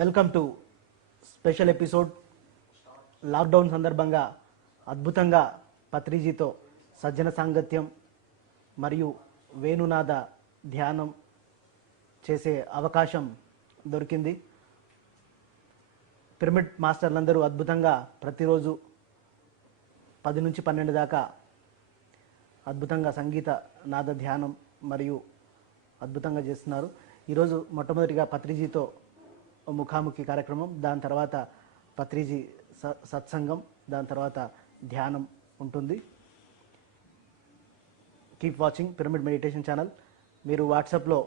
Welcome to special episode. Lockdown సందర్భంగా అద్భుతంగా పత్రిజీతో సజ్జన సాంగత్యం మరియు వేణునాద ధ్యానం చేసే అవకాశం దొరికింది. పిరమిడ్ మాస్టర్లందరూ అద్భుతంగా ప్రతిరోజు 10 నుంచి 12 దాకా అద్భుతంగా సంగీత నాద ధ్యానం మరియు అద్భుతంగా చేస్తున్నారు. ఈరోజు మొట్టమొదటిగా పత్రిజీతో ముఖాముఖి కార్యక్రమం, దాని తర్వాత పత్రిజీ సత్సంగం, దాని తర్వాత ధ్యానం ఉంటుంది. Keep watching pyramid meditation channel. మీరు వాట్సాప్లో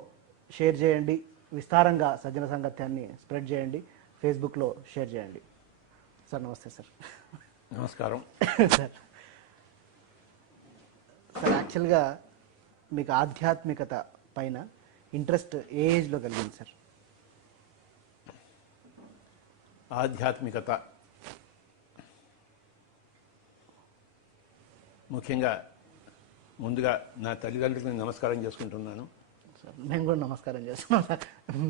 షేర్ చేయండి, విస్తారంగా సజ్జన సాంగత్యాన్ని స్ప్రెడ్ చేయండి, ఫేస్బుక్లో షేర్ చేయండి. సార్ నమస్తే. సార్ నమస్కారం. సార్ సార్ యాక్చువల్గా మీకు ఆధ్యాత్మికత పైన ఇంట్రెస్ట్ ఏ ఏజ్లో కలిగింది సార్? ఆధ్యాత్మికత ముఖ్యంగా ముందుగా నా తల్లిదండ్రులకు నమస్కారం చేసుకుంటున్నాను. సార్ మేము కూడా నమస్కారం చేస్తున్నాం సార్.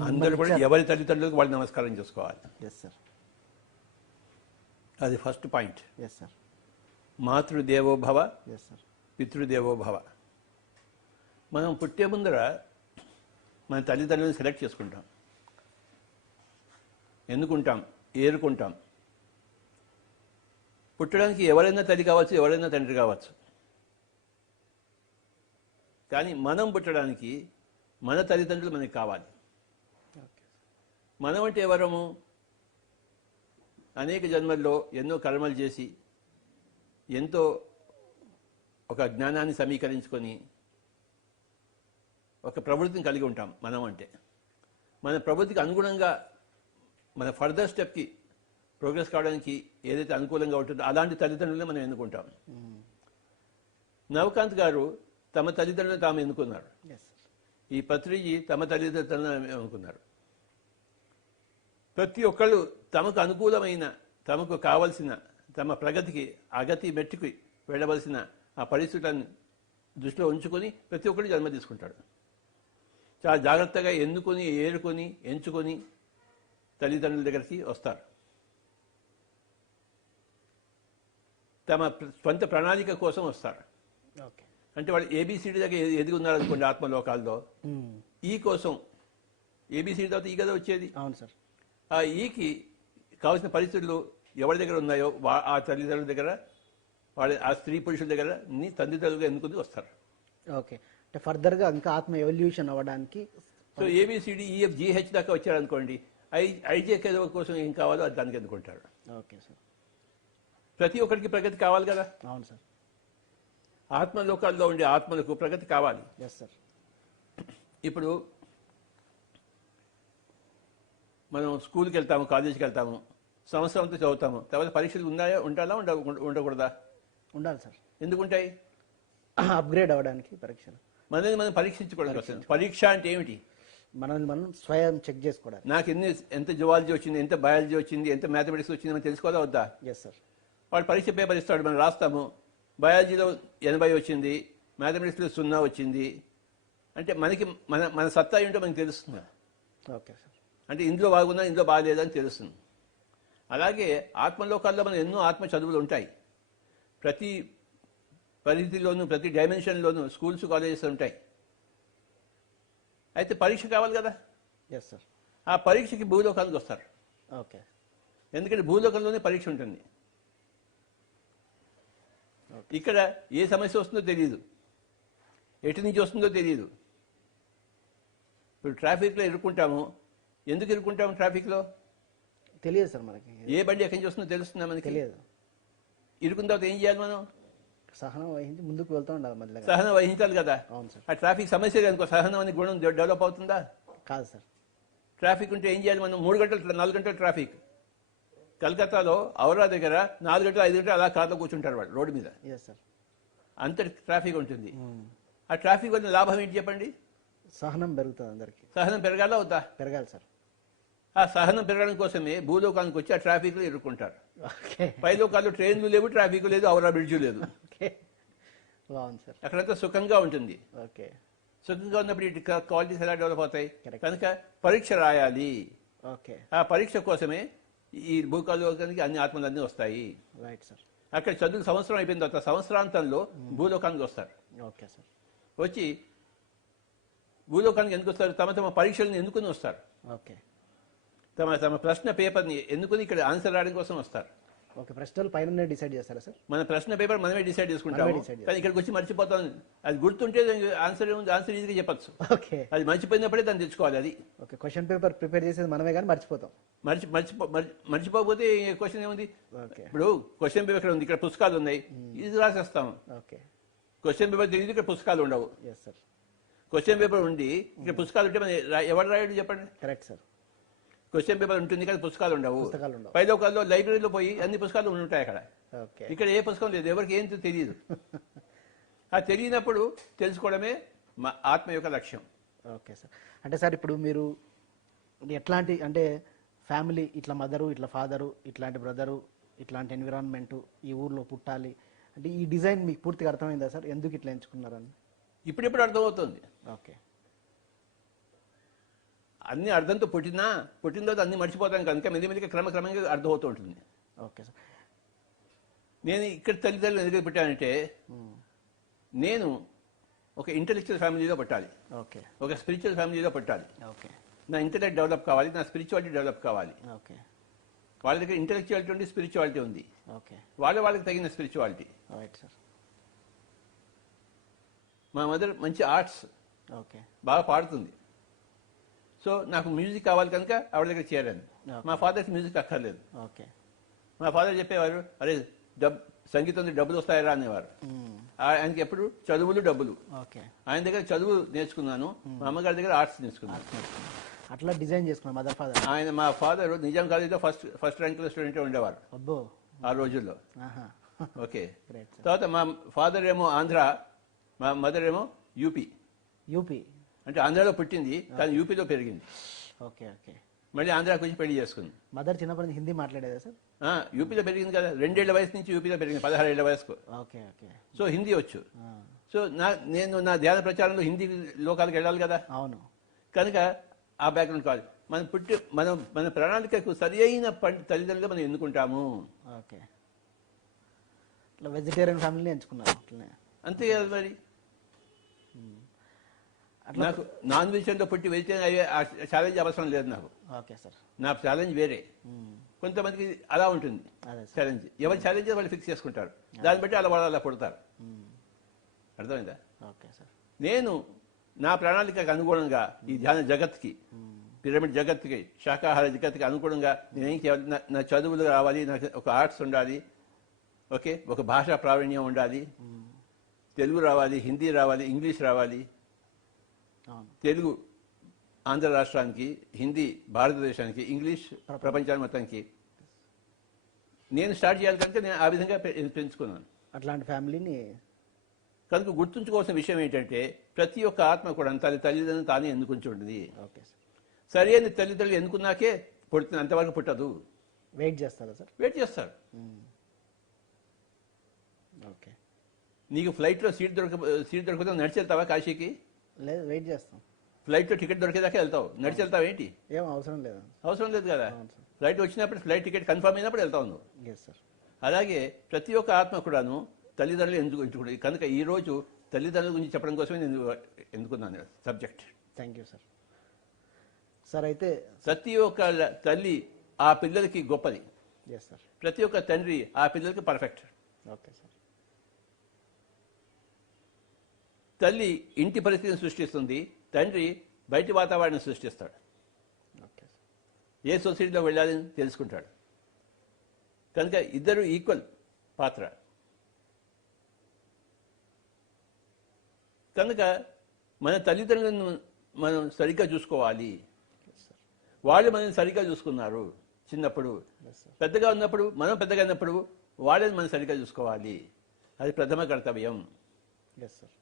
అందరూ కూడా ఎవరి తల్లిదండ్రులకు వాళ్ళు నమస్కారం చేసుకోవాలి. ఎస్ సార్, అది ఫస్ట్ పాయింట్. ఎస్ సార్, మాతృదేవో భవ, ఎస్ సార్. పితృదేవో భవ. మనం పుట్టే ముందర మన తల్లిదండ్రులను సెలెక్ట్ చేసుకుంటాం, ఎన్నుకుంటాం, ఏరుకుంటాం. పుట్టడానికి ఎవరైనా తల్లి కావచ్చు, ఎవరైనా తండ్రి కావచ్చు. కానీ మనం పుట్టడానికి మన తల్లిదండ్రులు మనకి కావాలి. మనం అంటే ఎవరము? అనేక జన్మల్లో ఎన్నో కర్మలు చేసి ఎంతో ఒక జ్ఞానాన్ని సమీకరించుకొని ఒక ప్రవృత్తిని కలిగి ఉంటాం. మనం అంటే మన ప్రవృత్తికి అనుగుణంగా మన ఫర్దర్ స్టెప్కి ప్రోగ్రెస్ కావడానికి ఏదైతే అనుకూలంగా ఉంటుందో అలాంటి తల్లిదండ్రులనే మనం ఎన్నుకుంటాం. నవకాంత్ గారు తమ తల్లిదండ్రులను తాము ఎన్నుకున్నారు. ఈ పత్రిజీ తమ తల్లిదండ్రులను ఎన్నుకున్నారు. ప్రతి ఒక్కళ్ళు తమకు అనుకూలమైన, తమకు కావలసిన, తమ ప్రగతికి అగతి మెట్టుకి వెళ్ళవలసిన ఆ పరిస్థితులను దృష్టిలో ఉంచుకొని ప్రతి ఒక్కళ్ళు జన్మ తీసుకుంటాడు. చాలా జాగ్రత్తగా ఎన్నుకొని, ఏరుకొని, ఎంచుకొని తల్లిదండ్రుల దగ్గరికి వస్తారు. తమ స్వంత ప్రణాళిక కోసం వస్తారు. అంటే వాళ్ళు ఏబిసిడి దగ్గర ఎదిగి ఉన్నారనుకోండి ఆత్మలోకాల్లో, ఈ కోసం ఏబిసిడి తర్వాత ఈ కదా వచ్చేది. అవును సార్. ఆ ఈకి కావాల్సిన పరిస్థితులు ఎవరి దగ్గర ఉన్నాయో ఆ తల్లిదండ్రుల దగ్గర, వాళ్ళ ఆ స్త్రీ పురుషుల దగ్గర తల్లిదండ్రులుగా ఎన్నుకుని వస్తారు. ఓకే, అంటే ఫర్దర్గా ఇంకా ఆత్మ ఎవల్యూషన్ అవ్వడానికి. సో ఏబిసిడి ఈఎఫ్ జిహెచ్ దాకా వచ్చారనుకోండి, ఐజేకే కోసం ఏం కావాలో అది దానికి ఎన్నుకుంటారు. Okay sir. ప్రతి ఒక్కరికి ప్రగతి కావాలి కదా. అవును సార్. ఆత్మలోకాల్లో ఉండే ఆత్మలకు ప్రగతి కావాలి. Yes sir. ఇప్పుడు మనం స్కూల్కి వెళ్తాము, కాలేజీకి వెళ్తాము, సంవత్సరం అంతా చదువుతాము, తర్వాత పరీక్షలు ఉన్నాయా, ఉండాలా, ఉండకూడదా? ఉండాలి సార్. ఎందుకుంటాయి? అప్గ్రేడ్ అవ్వడానికి పరీక్షలు. మనల్ని మనం పరీక్షించుకోవడానికి వస్తుంది. పరీక్ష అంటే ఏమిటి? మనల్ని మనం స్వయం చెక్ చేసుకోవడానికి. నాకు ఎంత జువాలజీ వచ్చింది, ఎంత బయాలజీ వచ్చింది, ఎంత మ్యాథమెటిక్స్ వచ్చింది మనం తెలుసుకోవాలా వద్దా? Yes sir. వాడు పరీక్ష పేపర్ ఇస్తాడు, మనం రాస్తాము. బయాలజీలో 80 వచ్చింది, మ్యాథమెటిక్స్లో 0 వచ్చింది అంటే మనకి మన సత్తా ఏంటో మనకి తెలుస్తుంది. Okay sir. అంటే ఇందులో బాగున్నా, ఇందులో బాగాలేదని తెలుస్తుంది. అలాగే ఆత్మలోకాల్లో మనం ఎన్నో ఆత్మ చదువులు ఉంటాయి. ప్రతి పరిధిలోనూ, ప్రతి డైమెన్షన్లోనూ స్కూల్స్, కాలేజెస్ ఉంటాయి. అయితే పరీక్ష కావాలి కదా. Yes sir. ఆ పరీక్షకి భూలోకానికి వస్తారు. ఓకే. ఎందుకంటే భూలోకంలోనే పరీక్ష ఉంటుంది. ఇక్కడ ఏ సమస్య వస్తుందో తెలియదు, ఎటు నుంచి వస్తుందో తెలియదు. ఇప్పుడు ట్రాఫిక్లో ఇరుక్కుంటాము. ఎందుకు ఇరుక్కుంటాము ట్రాఫిక్లో? తెలియదు సార్ మనకి. ఏ బండి ఎక్కడి నుంచి వస్తుందో తెలుస్తుందా మనకి? తెలియదు. ఇరుకున్న తర్వాత ఏం చేయాలి మనం? సహనం వహించి ముందుకు వెళ్తూ ఉండాలి. మధ్యలో సహనం వహించాలి కదా. అవును సార్. ఆ ట్రాఫిక్ సమస్య అనుకో, సహనం అనే గుణం డెవలప్ అవుతుందా? కాదు సార్. ట్రాఫిక్ ఉంటే ఏం చేయాలి మనం? 3 గంటలు, 4 గంటల ట్రాఫిక్. కలకత్తాలో ఔరా దగ్గర 4 గంటలు, 5 గంటలు అలా కార్లో కూర్చుంటారు వాళ్ళు రోడ్డు మీద. Yes sir. అంతటి ట్రాఫిక్ ఉంటుంది. ఆ ట్రాఫిక్ వల్ల లాభం ఏంటి చెప్పండి? సహనం పెరుగుతుంది అందరికి. సహనం పెరగాల వద్దా? పెరగాలి సార్. ఆ సహనం పెరగడం కోసమే భూలోకానికి వచ్చి ఆ ట్రాఫిక్లో ఇరుక్కుంటారు. ఓకే. పైలోకాల్లో ట్రైన్లు లేవు, ట్రాఫిక్ లేదు, ఔరా బ్రిడ్జ్ లేదు. ఓకే, బాగుంది సార్. అక్కడంతా సుఖంగా ఉంటుంది. ఓకే. సుఖంగా ఉన్నప్పుడు ఈ క్వాలిటీస్ ఎలా డెవలప్ అవుతాయి? Correct. కనుక పరీక్ష రాయాలి. ఓకే. ఆ పరీక్ష కోసమే ఈ భూలోకానికి అన్ని ఆత్మలన్నీ వస్తాయి. Right sir. అక్కడ చదువు సంవత్సరం అయిపోయిన తర్వాత సంవత్సరాంతంలో భూలోకానికి వస్తారు. Okay sir. వచ్చి భూలోకానికి ఎందుకు వస్తారు? తమ తమ పరీక్షలను ఎన్నుకుని వస్తారు. ఓకే. తమ తమ ప్రశ్న పేపర్ని ఎన్నుకుని ఇక్కడ ఆన్సర్ రాయడం కోసం వస్తారు. ఓకే. ప్రశ్నలు పైన డిసైడ్ చేస్తారా సార్? మన ప్రశ్న పేపర్ మనమే డిసైడ్ చేసుకుంటాము. మనమే decide కానీ ఇక్కడికి వచ్చి మర్చిపోతాం. అది గుర్తుంటే ఆన్సర్ ఆన్సర్ ఈజీగా చెప్పచ్చు. ఓకే. అది మర్చిపోయినప్పుడే దాన్ని తెచ్చుకోవాలి. అది ఓకే. క్వశ్చన్ పేపర్ ప్రిపేర్ చేసేది మనమే కానీ మర్చిపోతాం. మర్చిపోతే క్వశ్చన్ ఏముంది? ఓకే. ఇప్పుడు క్వశ్చన్ పేపర్ ఇక్కడ ఉంది, ఇక్కడ పుస్తకాలు ఉన్నాయి, ఇది రాసేస్తాము. ఓకే. క్వశ్చన్ పేపర్ తెలియదు, ఇక్కడ పుస్తకాలు ఉండవు. Yes sir. క్వశ్చన్ పేపర్ ఉండి ఇక్కడ పుస్తకాలు ఉంటే మన ఎవరు రాయడు చెప్పండి? Correct sir. క్వశ్చన్ పేపర్ ఉంటుంది కానీ పుస్తకాలు ఉండవు. పుస్తకాలు ఉండవు. పైలోకాల్లో లైబ్రరీలో పోయి అన్ని పుస్తకాలు ఉంటాయి అక్కడ. ఓకే. ఇక్కడ ఏ పుస్తకం లేదు, ఎవరికి ఏం తెలియదు. ఆ తెలియనప్పుడు తెలుసుకోవడమే మా ఆత్మ యొక్క లక్ష్యం. Okay sir. అంటే సార్ ఇప్పుడు మీరు ఎట్లాంటి అంటే ఫ్యామిలీ ఇట్లా మదరు ఇట్లా ఫాదరు ఇట్లాంటి బ్రదరు ఇట్లాంటి ఎన్విరాన్మెంట్ ఈ ఊర్లో పుట్టాలి అంటే ఈ డిజైన్ మీకు పూర్తిగా అర్థమైందా సార్? ఎందుకు ఇట్లా ఎంచుకున్నారని ఇప్పుడిప్పుడు అర్థమవుతుంది. ఓకే. అన్ని అర్థంతో పుట్టిన తర్వాత అన్ని మర్చిపోతాం కనుక మెల్లిమెల్లిగా క్రమక్రమంగా అర్థమవుతూ ఉంటుంది. Okay sir. నేను ఇక్కడ తల్లిదండ్రులు ఎందుకు పెట్టానంటే నేను ఒక ఇంటెలెక్చువల్ ఫ్యామిలీలో పుట్టాలి, ఓకే. ఒక స్పిరిచువల్ ఫ్యామిలీలో పుట్టాలి. ఓకే. నా ఇంటెలెక్ట్ డెవలప్ కావాలి, నా స్పిరిచువాలిటీ డెవలప్ కావాలి. ఓకే. వాళ్ళ దగ్గర ఇంటెలెక్చువాలిటీ ఉంది, స్పిరిచువాలిటీ ఉంది. ఓకే. వాళ్ళకి తగిన స్పిరిచువాలిటీ. Right sir. మా మదర్ మంచి ఆర్ట్స్ ఓకే. బాగా పాడుతుంది. సో నాకు మ్యూజిక్ కావాలి కనుక ఆవిడ దగ్గర చేరాను. మా ఫాదర్కి మ్యూజిక్ అక్కర్లేదు. ఓకే. మా ఫాదర్ చెప్పేవారు, అరే సంగీతంలో డబ్బులు వస్తాయరా అనేవారు. ఆయనకి ఎప్పుడు చదువులు డబ్బులు. ఓకే. ఆయన దగ్గర చదువు నేర్చుకున్నాను, మా అమ్మగారి దగ్గర ఆర్ట్స్ నేర్చుకున్నాను. అట్లా డిజైన్ చేసుకున్నాను మదర్ ఫాదర్. ఆయన మా ఫాదర్ నిజాం కాలేజీలో ఫస్ట్ ర్యాంకులో స్టూడెంట్ ఉండేవారు అబ్బో ఆ రోజుల్లో. ఆహా. ఓకే. Great sir. తర్వాత మా ఫాదర్ ఏమో ఆంధ్ర, మా మదర్ ఏమో యూపీ. యూపీ. అంటే ఆంధ్రాలో పుట్టింది కానీ యూపీలో పెరిగింది. ఓకే. ఓకే. మళ్ళీ ఆంధ్రాకి వచ్చి పెళ్లి చేసుకుంది. మదర్ చిన్నప్పటి నుంచి హిందీ మాట్లాడేదా సార్? యూపీలో పెరిగింది కదా, 2 ఏళ్ల వయసు నుంచి యూపీలో పెరిగింది, 16 ఏళ్ల వయసుకు. ఓకే. ఓకే. సో హిందీ వచ్చు. సో నేను నా ధ్యాన ప్రచారంలో హిందీ లోకాలకు వెళ్ళాలి కదా, అవును. కనుక ఆ బ్యాక్గ్రౌండ్ కావాలి. మన ప్రణాళికకు సరి అయిన తల్లిదండ్రులు మనం ఎన్నుకుంటాము. ఓకే. ఇట్లా వెజిటేరియన్ ఫ్యామిలీని ఎంచుకున్నారు అట్లనే. అంతే కదా మరి. నాకు నాన్ వెజిటేరియన్లో పుట్టి వెజిటేరియన్ అయ్యే ఛాలెంజ్ అవసరం లేదు నాకు. Okay sir. నా ఛాలెంజ్ వేరే. కొంతమందికి అలా ఉంటుంది అదే సార్. ఛాలెంజ్. ఎవరి ఛాలెంజ్ వాళ్ళు ఫిక్స్ చేసుకుంటారు, దాన్ని బట్టి వాళ్ళు అలా పుడతారు. అర్థమైందా? Okay sir. నేను నా ప్రణాళికకు అనుగుణంగా ఈ ధ్యాన జగత్కి, పిరమిడ్ జగత్కి, శాకాహార జగత్కి అనుగుణంగా నేనేం చేయాలి? నా చదువులు రావాలి, నాకు ఒక ఆర్ట్స్ ఉండాలి, ఓకే, ఒక భాషా ప్రావీణ్యం ఉండాలి, తెలుగు రావాలి, హిందీ రావాలి, ఇంగ్లీష్ రావాలి. తెలుగు ఆంధ్ర రాష్ట్రానికి, హిందీ భారతదేశానికి, ఇంగ్లీష్ ప్రపంచానికి మొత్తానికి నేను స్టార్ట్ చేయాలి కనుక నేను ఆ విధంగా పెంచుకున్నాను. అట్లాంటి ఫ్యామిలీని కనుక గుర్తుంచుకోవాల్సిన విషయం ఏంటంటే ప్రతి ఒక్క ఆత్మ కూడా తల్లిదండ్రులను తానే ఎన్నుకుంటుంది. Okay sir. సరి అయిన తల్లిదండ్రులు ఎన్నుకున్నాకే పుడుతుంది, అంతవరకు పుట్టదు. వెయిట్ చేస్తారా సార్? వెయిట్ చేస్తారు. ఓకే. నీకు ఫ్లైట్లో సీట్ దొరకకపోతే నడిచి వెళ్తావా కాశీకి? లేదు, వెయిట్ చేస్తాం. ఫ్లైట్లో టికెట్ దొరికేదాకా వెళ్తావు, నడిచి వెళ్తావు ఏంటి? ఏం అవసరం లేదు. అవసరం లేదు కదా. ఫ్లైట్ వచ్చినప్పుడు ఫ్లైట్ టికెట్ కన్ఫర్మ్ అయినప్పుడు వెళ్తావు నువ్వు. Yes sir. అలాగే ప్రతి ఒక్క ఆత్మ కూడాను తల్లిదండ్రులు ఎంచుకుంటుంది. కనుక ఈ రోజు తల్లిదండ్రుల గురించి చెప్పడం కోసమే నేను ఎందుకున్నాను subject. Thank you sir. Sir అయితే ప్రతి ఒక్క తల్లి ఆ పిల్లలకి గొప్పది. Yes sir. ప్రతి ఒక్క తండ్రి ఆ పిల్లలకి పర్ఫెక్ట్. Okay sir. తల్లి ఇంటి పరిస్థితిని సృష్టిస్తుంది, తండ్రి బయటి వాతావరణం సృష్టిస్తాడు. Okay sir. ఏ సొసైటీలో వెళ్ళాలని తెలుసుకుంటాడు. కనుక ఇద్దరు ఈక్వల్ పాత్ర. కనుక మన తల్లిదండ్రులను మనం సరిగ్గా చూసుకోవాలి. వాళ్ళు మనల్ని సరిగ్గా చూసుకున్నారు చిన్నప్పుడు. పెద్దగా ఉన్నప్పుడు, మనం పెద్దగా ఉన్నప్పుడు వాళ్ళని మనం సరిగ్గా చూసుకోవాలి. అది ప్రథమ కర్తవ్యం. Yes sir.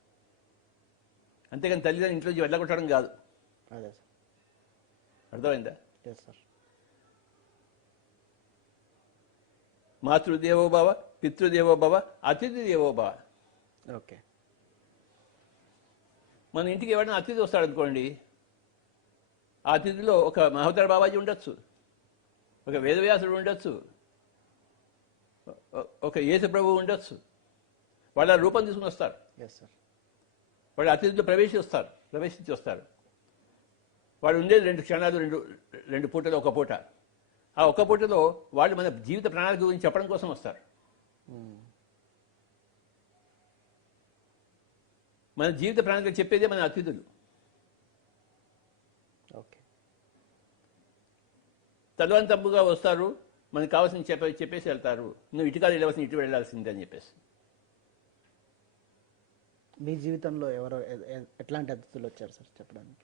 అంతేగాని తల్లిదండ్రులు ఇంట్లోంచి వెళ్ళగొట్టడం కాదు. అదే సార్. అర్థమైందా? Yes sir. మాతృదేవోభవ, పితృదేవోభవ, అతిథి దేవోభవ. ఓకే. మన ఇంటికి ఎవరైనా అతిథి వస్తాడు అనుకోండి, ఆ అతిథిలో ఒక మహోదర బాబాజీ ఉండొచ్చు, ఒక వేదవ్యాసుడు ఉండొచ్చు, ఒక యేసు ప్రభువు ఉండొచ్చు. వాళ్ళ రూపం తీసుకుని వస్తారు. Yes sir. వాళ్ళు అతిథిలో ప్రవేశించి వస్తారు. వాళ్ళు ఉండేది 2 క్షణాలు, రెండు పూటలు, ఒక పూట. ఆ ఒక్క పూటలో వాళ్ళు మన జీవిత ప్రణాళిక గురించి చెప్పడం కోసం వస్తారు. మన జీవిత ప్రణాళిక చెప్పేదే మన అతిథులు. ఓకే. తలవంతపుగా వస్తారు, మనకు కావాల్సిన చెప్పేసి వెళ్తారు. నువ్వు ఇటుకాలు వెళ్ళవలసిన ఇటు వెళ్ళాల్సిందే అని చెప్పేసి. మీ జీవితంలో ఎవరో ఎట్లాంటి అతిథులు వచ్చారు సార్ చెప్పడానికి?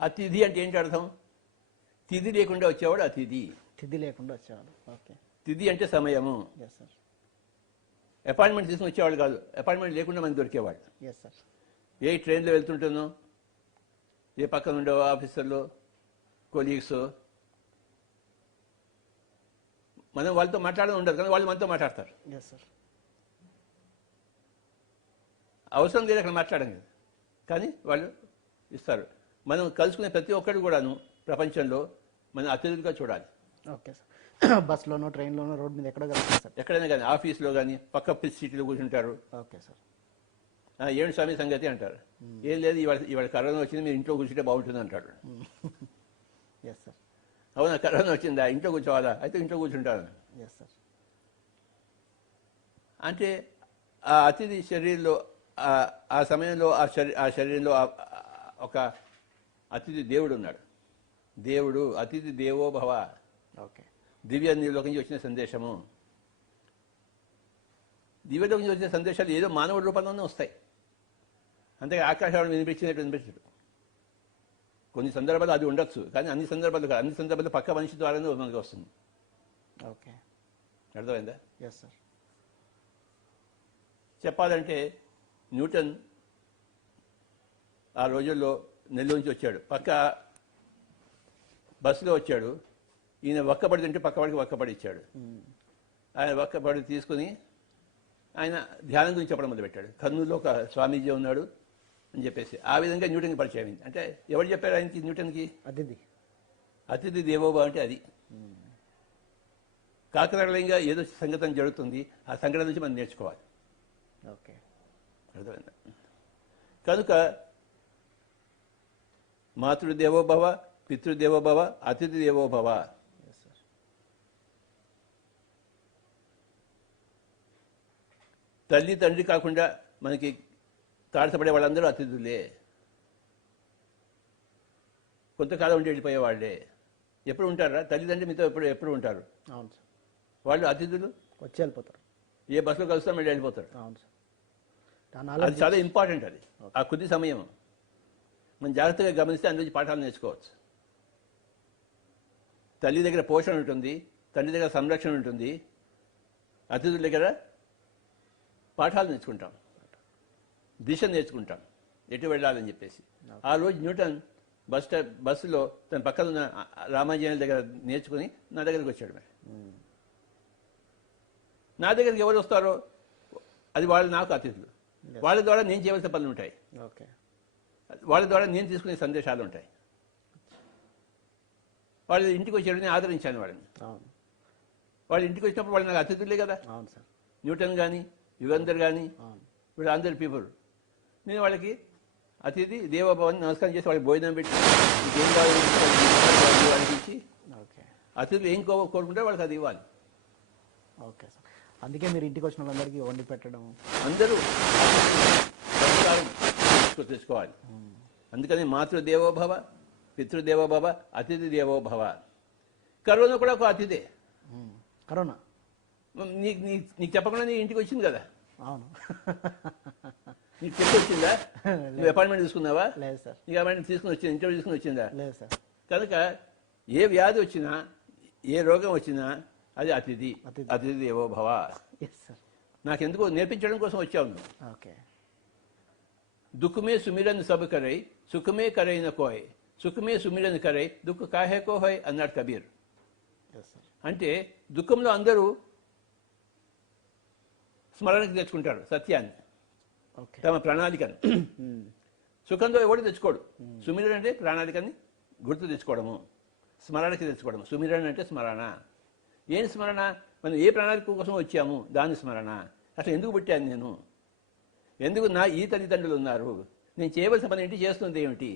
అతిథి అంటే ఏంటి అర్థం? తిథి లేకుండా వచ్చేవాడు అతిథి. తిథి లేకుండా వచ్చేవాడు. ఓకే. తిథి అంటే సమయము. Yes sir. అపాయింట్మెంట్ తీసుకుని వచ్చేవాళ్ళు కాదు, అపాయింట్మెంట్ లేకుండా మనకి దొరికేవాళ్ళు. Yes sir. ఏ ట్రైన్లో వెళ్తుంటానో, ఏ పక్కన ఉండే ఆఫీసర్లు, కొలీగ్స్, మనం వాళ్ళతో మాట్లాడడం ఉండదు, కానీ వాళ్ళు మనతో మాట్లాడతారు. Yes sir. అవసరం లేదు అక్కడ మాట్లాడడం కదా, కానీ వాళ్ళు ఇస్తారు. మనం కలుసుకునే ప్రతి ఒక్కరు కూడాను ప్రపంచంలో మనం అతిథులుగా చూడాలి. Okay sir. బస్సులోనో, ట్రైన్లోనో, రోడ్ మీద ఎక్కడ కలుస్తారు సార్? ఎక్కడైనా కానీ, ఆఫీస్లో కానీ పక్క సీట్లో కూర్చుంటారు. Okay sir. ఏడు స్వామి సంగతి అంటారు. ఏం లేదు, ఇవాళ కరోనా వచ్చింది, మీరు ఇంట్లో కూర్చుంటే బాగుంటుంది అంటాడు. Yes sir. అవునా, కరోనా వచ్చిందా, ఇంట్లో కూర్చోవాలా, అయితే ఇంట్లో కూర్చుంటాను. Yes sir. అంటే ఆ అతిథి శరీరంలో ఆ సమయంలో ఆ శరీరంలో ఒక అతిథి దేవుడు ఉన్నాడు. దేవుడు అతిథి దేవో భవ. ఓకే. దివ్యలోకి నుంచి వచ్చిన సందేశము. దివ్యలోకి నుంచి వచ్చిన సందేశాలు ఏదో మానవుడి రూపంలోనే వస్తాయి. అంతే ఆకాశవాణి వినిపించదు. కొన్ని సందర్భాలు అది ఉండొచ్చు, కానీ అన్ని సందర్భాలు కాదు. అన్ని సందర్భాలు పక్క మనిషి ద్వారానే మనకి వస్తుంది. ఓకే. అర్థమైందా? Yes sir. చెప్పాలంటే న్యూటన్ ఆ రోజుల్లో నెల్లూరు నుంచి వచ్చాడు. పక్క బస్సులో వచ్చాడు. ఈయన ఒక్కబడి తింటే పక్కబడికి ఒక్కబడి ఇచ్చాడు. ఆయన ఒక్కబడి తీసుకుని ఆయన ధ్యానం గురించి చెప్పడం మొదలుపెట్టాడు. కర్నూలులో ఒక స్వామీజీ ఉన్నాడు అని చెప్పేసి ఆ విధంగా న్యూటన్కి పరిచయం అయింది. అంటే ఎవరు చెప్పారు ఆయనకి, న్యూటన్కి? అతిథి దేవోభవ అంటే అది. కాకరళంగా ఏదో సంఘటన జరుగుతుంది, ఆ సంఘటన నుంచి మనం నేర్చుకోవాలి. ఓకే. అర్థమైందా? కనుక మాతృదేవోభవ, పితృదేవోభవ, అతిథి దేవోభవ. తల్లి తండ్రి కాకుండా మనకి తాడసపడే వాళ్ళందరూ అతిథులే. కొంతకాలం ఉండి వెళ్ళిపోయేవాళ్ళే. ఎప్పుడు ఉంటారా? తల్లిదండ్రి మీతో ఎప్పుడు ఉంటారు. అవును సార్. వాళ్ళు అతిథులు వచ్చి వెళ్ళిపోతారు. ఏ బస్సులో కలుస్తాం మళ్ళీ వెళ్ళిపోతారు. అవును సార్. అది చాలా ఇంపార్టెంట్. అది ఆ కొద్ది సమయం మనం జాగ్రత్తగా గమనిస్తే అందులో పాఠాలు నేర్చుకోవచ్చు. తల్లి దగ్గర పోషణ ఉంటుంది, తండ్రి దగ్గర సంరక్షణ ఉంటుంది, అతిథుల దగ్గర పాఠాలు నేర్చుకుంటాం, దిశ నేర్చుకుంటాం, ఎటు వెళ్ళాలని చెప్పేసి. ఆ రోజు న్యూటన్ బస్సులో తన పక్కన ఉన్న రామాజీల దగ్గర నేర్చుకుని నా దగ్గరికి వచ్చాడు. మరి నా దగ్గరికి ఎవరు వస్తారో అది వాళ్ళు నాకు అతిథులు. వాళ్ళ ద్వారా నేను చేయవలసిన పనులు ఉంటాయి. ఓకే. వాళ్ళ ద్వారా నేను తీసుకునే సందేశాలు ఉంటాయి. వాళ్ళు ఇంటికి వచ్చి నేను ఆదరించాను వాళ్ళని. వాళ్ళు ఇంటికి వచ్చినప్పుడు వాళ్ళు నాకు అతిథులే కదా. అవును సార్. న్యూటన్ కానీ, యుగంధర్ కానీ, వీళ్ళందరి పీపుల్. నేను వాళ్ళకి అతిథి దేవోభవని నమస్కారం చేసి వాళ్ళకి భోజనం పెట్టి ఏం కావాలి వాళ్ళకి ఇచ్చి, అతిథులు ఏం కోరుకుంటే వాళ్ళకి అది ఇవ్వాలి. Okay sir. అందుకే మీరు ఇంటికి వచ్చిన వాళ్ళందరికీ వండి పెట్టడం, అందరూ తెచ్చుకోవాలి. అందుకని మాతృదేవోభవ, పితృదేవోభవ, అతిథి దేవోభవ. కరోనా కూడా ఒక అతిథే. కరోనా నీకు చెప్పకుండా నీ ఇంటికి వచ్చింది కదా. అవును. నీకు చెప్పి వచ్చిందా? నువ్వు అపాయింట్మెంట్ తీసుకున్నావా? లేదు సార్. నీకు అపాయింట్మెంట్ తీసుకుని వచ్చిందా? ఇంటర్వ్యూ తీసుకుని వచ్చిందా? లేదు సార్. కనుక ఏ వ్యాధి వచ్చినా, ఏ రోగం వచ్చినా అది అతిథి. అతిథి దేవోభవ. నాకెందుకో నేర్పించడం కోసం వచ్చావు నువ్వు. ఓకే. దుఃఖమే సుమిరన్ సబ్ కరై, సుఖమే కరై న కోయ్, సుఖమే సుమిరన్ కరై, దుఃఖ కాహే కో హోయ్ అన్నాడు కబీర్. అంటే దుఃఖంలో అందరూ స్మరణకి తెచ్చుకుంటారు సత్యాన్ని, తమ ప్రణాళికను. సుఖంలో ఎవడు తెచ్చుకోడు. సుమిరన్ అంటే ప్రణాళికని గుర్తు తెచ్చుకోవడము, స్మరణకి తెచ్చుకోవడము. సుమిరణ అంటే స్మరణ. ఏం స్మరణ? మనం ఏ ప్రణాళిక కోసం వచ్చాము దాని స్మరణ. అసలు ఎందుకు పుట్టాను నేను, ఎందుకు నా ఈ తల్లిదండ్రులు ఉన్నారు, నేను చేయవలసిన పని ఏంటి, చేస్తుంది ఏమిటి,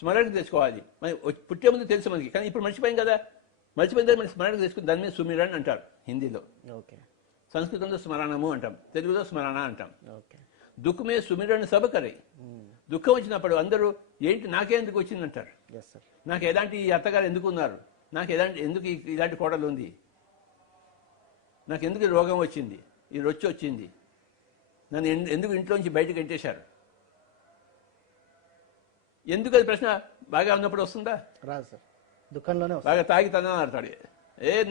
స్మరణకు తెచ్చుకోవాలి. మరి పుట్టే ముందు తెలుసు మనకి, కానీ ఇప్పుడు మర్చిపోయాం కదా. మర్చిపోయిన తర్వాత మనకి స్మరణకు తెచ్చుకుని దాని మీద సుమిరణ అంటారు హిందీలో. ఓకే. సంస్కృతంలో స్మరణము అంటాం, తెలుగులో స్మరణ అంటాం. ఓకే. దుఃఖమే సుమిరణ సభ కరే. దుఃఖం వచ్చినప్పుడు అందరూ ఏంటి నాకే ఎందుకు వచ్చిందంటారు. Yes sir. నాకు ఎలాంటి ఈ అత్తగారు ఎందుకు ఉన్నారు, నాకు ఎందుకు ఇలాంటి కోడలు ఉంది, నాకు ఎందుకు ఈ రోగం వచ్చింది, ఈ రొచ్చి వచ్చింది, నన్ను ఎందుకు ఇంట్లోంచి బయటకు ఎంటేశారు, ఎందుకు? అది ప్రశ్న బాగా ఉన్నప్పుడు వస్తుందా? రాదు సార్. దుఃఖంలోనే బాగా తాగి తందని ఆడతాడు.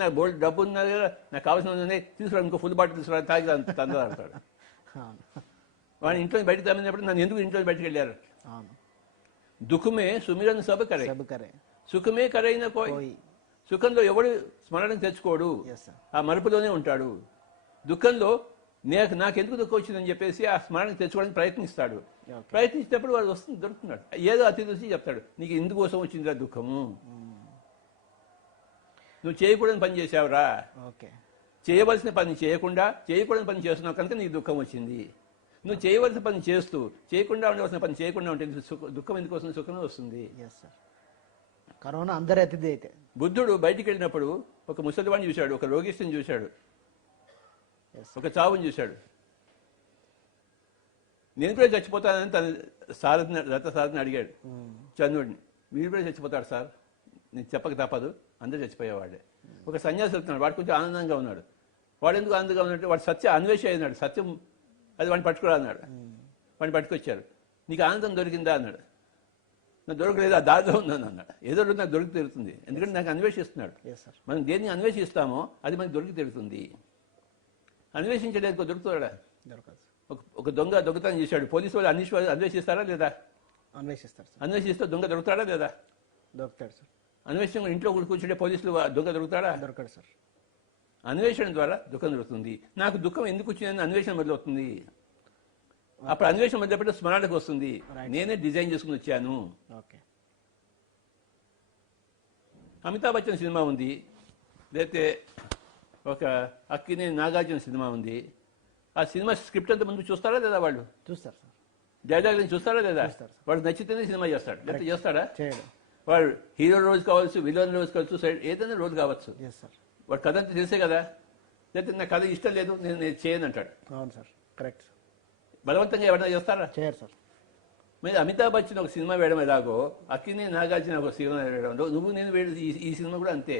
నాకు బోల్డ్ డబ్బు ఉన్నది కదా, నాకు కావాల్సిన ఉంది, తీసుకురా, ఇంకో ఫుల్ బాటిల్ తీసుకురా, తాగి తందని ఆడతాడు. వాడిని ఇంట్లో బయటకు తమ్మినప్పుడు నన్ను ఎందుకు ఇంట్లో బయటకు వెళ్ళారు. దుఃఖమే సుమిరన్ సబ్ కరే, సుఖమే కరైన కోయి. సుఖంలో ఎవడు స్మరణ తెచ్చుకోడు, ఆ మరుపులోనే ఉంటాడు. దుఃఖంలో నాకెందుకు దుఃఖం వచ్చిందని చెప్పేసి ఆ స్మరణ తెచ్చుకోవడానికి ప్రయత్నిస్తాడు. ప్రయత్నించినప్పుడు వాడు వస్తుంది, దొరుకుతున్నాడు. ఏదో అతి చూసి చెప్తాడు, నీకు ఎందుకోసం వచ్చిందిరా దుఃఖము, నువ్వు చేయకూడని పని చేసావురా, చేయవలసిన పని చేయకూడని పని చేస్తున్నావు కనుక నీకు దుఃఖం వచ్చింది. నువ్వు చేయవలసిన పని చేస్తూ చేయకుండా ఉండవలసిన పని చేయకుండా ఉంటే దుఃఖం ఎందుకు వస్తుంది, సుఖమే వస్తుంది. కరోనా అందరి అతిథి అయితే. బుద్ధుడు బయటికి వెళ్ళినప్పుడు ఒక ముసలివాడిని చూశాడు, ఒక రోగిష్టిని చూశాడు, ఒక చావుని చూశాడు. నేను కూడా చచ్చిపోతానని తన రథ సారథిని అడిగాడు చంద్రుడిని. మీరు కూడా చచ్చిపోతాడు సార్, నేను చెప్పక తప్పదు, అందరూ చచ్చిపోయేవాడే. ఒక సన్యాసి వెళ్తున్నాడు, వాడు కొంచెం ఆనందంగా ఉన్నాడు. వాడు ఎందుకు ఆనందంగా ఉన్నట్టు, వాడు సత్య అన్వేషి అయినాడు, సత్యం అది వాడిని పట్టుకురా అన్నాడు. వాడిని పట్టుకొచ్చారు. నీకు ఆనందం దొరికిందా అన్నాడు. నాకు దొరకలేదు, ఆ దారిలో ఉందని అన్నాడు. ఏదో రోజు నాకు దొరికి తిరుగుతుంది, ఎందుకంటే నాకు అన్వేషిస్తున్నాడు. మనం దేన్ని అన్వేషిస్తామో అది మనకి దొరికి తిరుగుతుంది. అన్వేషించలేదు దొరుకుతాడా? ఒక దొంగ దొంగతనం చేశాడు, పోలీసు వాళ్ళు అన్వేషిస్తారా లేదా? అన్వేషిస్తారు. అన్వేషిస్తే దొంగ దొరుకుతాడా లేదా? దొరుకుతాడు సార్. అన్వేషణ ఇంట్లో కూర్చుంటే పోలీసులు దొంగ దొరుకుతాడా? దొరకడు సార్. అన్వేషణ ద్వారా దుఃఖం దొరుకుతుంది. నాకు దుఃఖం ఎందుకు వచ్చిందని అన్వేషణ మొదలవుతుంది. అప్పుడు అన్వేషణ మొదలుపెట్టి స్మరణకు వస్తుంది, నేనే డిజైన్ చేసుకుని వచ్చాను. అమితాబ్ బచ్చన్ సినిమా ఉంది, లేకపోతే ఒక అక్కినే నాగార్జున సినిమా ఉంది. ఆ సినిమా స్క్రిప్ట్ అంతా ముందు చూస్తారా లేదా? వాళ్ళు చూస్తారు సార్. డైలాగ్ చూస్తారా లేదా? వాడు నచ్చితేనే సినిమా చేస్తాడు, లేకపోతే చేస్తాడా? వాడు హీరో రోజు కావచ్చు, విలన్ రోజు కావచ్చు, ఏదైనా రోజు కావచ్చు, వాడు కథ అంతా తెలిసే కదా. లేకపోతే నా కథ ఇష్టం లేదు, నేను చేయను అంటాడు. అవును సార్, కరెక్ట్. బలవంతంగా ఎవరైనా చేస్తారా? చేయరు సార్. మీరు అమితాబ్ బచ్చన్ ఒక సినిమా వేయడం ఎలాగో, అక్కినే నాగార్జున ఒక సినిమా వేయడం, నువ్వు నేను వేయడం, ఈ సినిమా కూడా అంతే.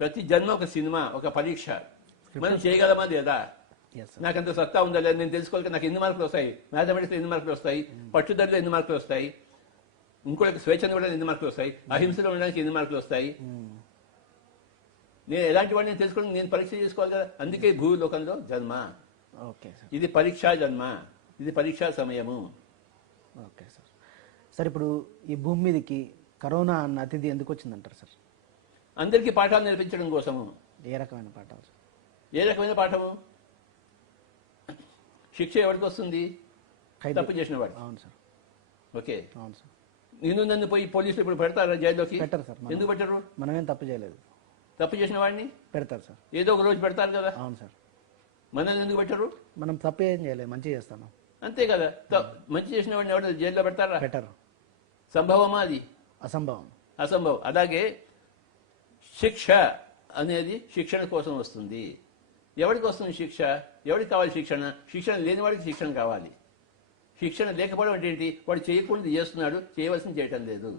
ప్రతి జన్మ ఒక సినిమా, ఒక పరీక్ష. మనం చేయగలమా లేదా? నాకంత సత్తా ఉందా లేదా నేను తెలుసుకోవాలి. నాకు ఎన్ని మార్కులు వస్తాయి, మ్యాథమెటిక్స్లో ఎన్ని మార్కులు వస్తాయి, పట్టుదలలో ఎన్ని మార్కులు వస్తాయి, ఇంకోటి స్వేచ్ఛను కూడా ఎన్ని మార్కులు వస్తాయి, అహింసలో ఉండడానికి ఎన్ని మార్కులు వస్తాయి, నేను ఎలాంటి వాడిని తెలుసుకోవడానికి నేను పరీక్ష చేసుకోవాలి కదా. అందుకే భూలోకంలో జన్మ. ఇది పరీక్షా జన్మ, ఇది పరీక్షా సమయము. Okay sir. సార్ ఇప్పుడు ఈ భూమి మీదకి కరోనా అన్న అతిథి ఎందుకు వచ్చిందంటారు సార్? అందరికీ పాఠాలు నేర్పించడం కోసము. ఏ రకమైన పాఠాలు? ఏ రకమైన పాఠము? శిక్ష ఎవరికి వస్తుంది? తప్పు చేసిన వాడు. అవును సార్. ఓకే. అవును సార్. నన్ను పోయి పోలీసులు ఇప్పుడు పెడతారా జైల్లోకి? పెట్టరు సార్. ఎందుకు పెట్టరు? మనమేం తప్పు చేయలేదు. తప్పు చేసిన వాడిని పెడతారు సార్. ఏదో ఒక రోజు పెడతారు కదా. అవును సార్. మనల్ని ఎందుకు పెట్టరు? మనం తప్పు ఏం చేయలేదు, మంచి చేస్తాను. అంతే కదా. మంచి చేసిన వాడిని ఎవరు జైల్లో పెడతారా? పెట్టరు. సంభవమా? అది అసంభవం. అసంభవం. అలాగే శిక్ష అనేది శిక్షణ కోసం వస్తుంది. ఎవరికి వస్తుంది శిక్ష? ఎవరికి కావాలి శిక్షణ? శిక్షణ లేని వాడికి శిక్షణ కావాలి. శిక్షణ లేకపోవడం అంటే ఏంటి? వాడు చేయకూడదు చేస్తున్నాడు, చేయవలసింది చేయటం లేదు.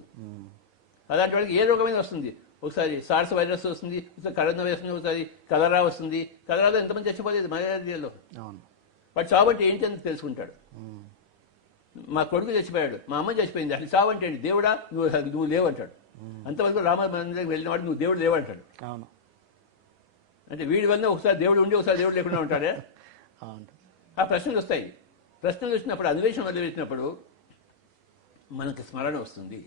అలాంటి వాడికి ఏ రోగమైనా వస్తుంది. ఒకసారి సార్స్ వైరస్ వస్తుంది, ఒకసారి కరోనా వస్తుంది, ఒకసారి కలరా వస్తుంది. కలరాలో ఎంతమంది చచ్చిపోలేదు మలేరియాలో. వాడు చావు అంటే ఏంటి అని తెలుసుకుంటాడు. మా కొడుకు చచ్చిపోయాడు, మా అమ్మ చచ్చిపోయింది, అసలు చావు అంటే ఏంటి? దేవుడా నువ్వు లేవంటాడు. అంతవరకు రామ మందిరానికి వెళ్ళిన వాడు నువ్వు దేవుడు లేవంటాడు. అవును. అంటే వీడి వల్ల ఒకసారి దేవుడు ఉండి ఒకసారి దేవుడు లేకుండా ఉంటాడే. ఆ ప్రశ్నలు వస్తాయి. ప్రశ్నలు వచ్చినప్పుడు అన్వేషణ మొదలుపెట్టినప్పుడు మనకి స్మరణ వస్తుంది.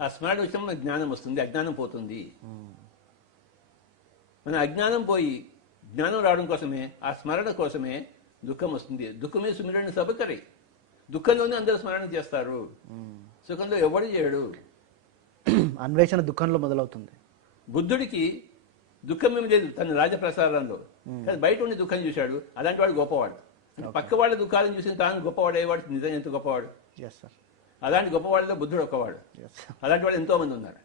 ఆ స్మరణ వచ్చినప్పుడు మనకు జ్ఞానం వస్తుంది, అజ్ఞానం పోతుంది. మన అజ్ఞానం పోయి జ్ఞానం రావడం కోసమే, ఆ స్మరణ కోసమే దుఃఖం వస్తుంది. దుఃఖమే సుమిరణ సభకరి. దుఃఖంలోనే అందరూ స్మరణ చేస్తారు, సుఖంలో ఎవడు చేయడు. అన్వేషణ దుఃఖంలో మొదలవుతుంది. బుద్ధుడికి దుఃఖం ఏమి లేదు తన రాజప్రసారంలో, కానీ బయట ఉండి దుఃఖం చూశాడు. అలాంటి వాడు గొప్పవాడు. అంటే పక్క వాళ్ళ దుఃఖాలను చూసి తాను గొప్పవాడు అయ్యేవాడు నిజంగా ఎంత గొప్పవాడు. Yes sir. అలాంటి గొప్పవాళ్ళలో బుద్ధుడు ఒక్కవాడు. అలాంటి వాళ్ళు ఎంతో మంది ఉన్నారు.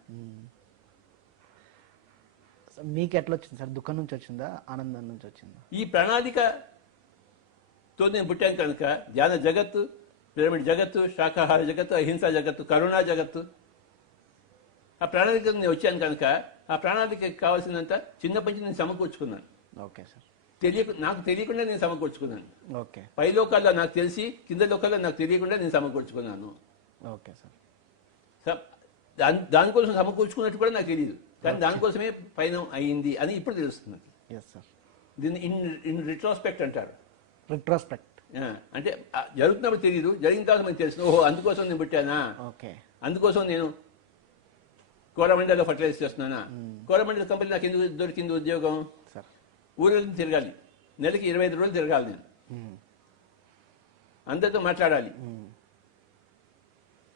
మీకు ఎట్లా వచ్చింది సార్? దుఃఖం నుంచి వచ్చిందా, ఆనందం నుంచి వచ్చిందా? ఈ ప్రణాళికతో నేను పుట్టాను కనుక ధ్యాన జగత్తు, పిరమిడ్ జగత్తు, శాకాహార జగత్తు, అహింసా జగత్తు, కరుణా జగత్తు, ఆ ప్రణాళికతో నేను వచ్చాను కనుక ఆ ప్రణాళికకి కావాల్సినంత చిన్నప్పటి నుంచి నేను సమకూర్చుకున్నాను. Okay sir. నాకు తెలియకుండా నేను సమకూర్చుకున్నాను. ఓకే. పై లోకాల్లో నాకు తెలిసి కింద లోకాల్లో నాకు తెలియకుండా నేను సమకూర్చుకున్నాను. Okay sir. దానికోసం సమకూర్చుకున్నట్టు కూడా నాకు తెలియదు, కానీ దానికోసమే పైన అయింది అని ఇప్పుడు తెలుస్తుంది. Yes sir. దీన్ని ఇన్ రిట్రోస్పెక్ట్ అంటారు. రిట్రోస్పెక్ట్ అంటే జరుగుతున్నప్పుడు తెలియదు, జరిగిన తర్వాత మనకు తెలుసు, ఓహో అందుకోసం నేను పుట్టానా, ఓకే, అందుకోసం నేను కోరమండలో ఫర్టిలైజ్ చేస్తున్నానా, కోరమండల కంపెనీ నాకు ఎందుకు దొరికింది ఉద్యోగం, సార్ ఊళ్ళని తిరగాలి, నెలకి 25 రోజులు తిరగాలి, నేను అందరితో మాట్లాడాలి,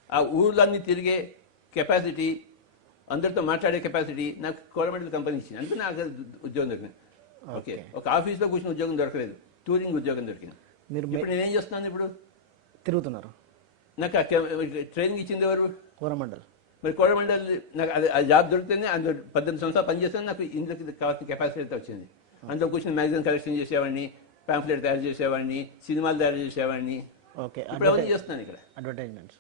ఆ ఊళ్ళన్నీ తిరిగే కెపాసిటీ, అందరితో మాట్లాడే కెపాసిటీ నాకు కోరమండల కంపెనీ ఇచ్చింది. అంటే నాకు ఉద్యోగం దొరికింది. ఓకే, ఒక ఆఫీస్లో కూర్చుని ఉద్యోగం దొరకలేదు, టూరింగ్ ఉద్యోగం దొరికింది. ఇప్పుడు నేనేం చేస్తున్నాను, ఇప్పుడు తిరుగుతున్నారు. నాకు ట్రైనింగ్ ఇచ్చింది ఎవరు? కోరమండల్. మరి కోరమండల్ నాకు అది జాబ్ దొరికితేనే అందులో 18 సంవత్సరాలు పనిచేస్తాను, నాకు ఇందులోకి కావాల్సిన కెపాసిటీ అయితే వచ్చింది. అందులో కూర్చొని మ్యాగజైన్ కలెక్షన్ చేసేవాడిని, పాంఫ్లెట్ తయారు చేసేవాడిని, సినిమాలు తయారు చేసేవాడిని. ఓకే, ఇప్పుడు అవన్నీ చేస్తున్నాను ఇక్కడ. అడ్వర్టైజ్మెంట్స్,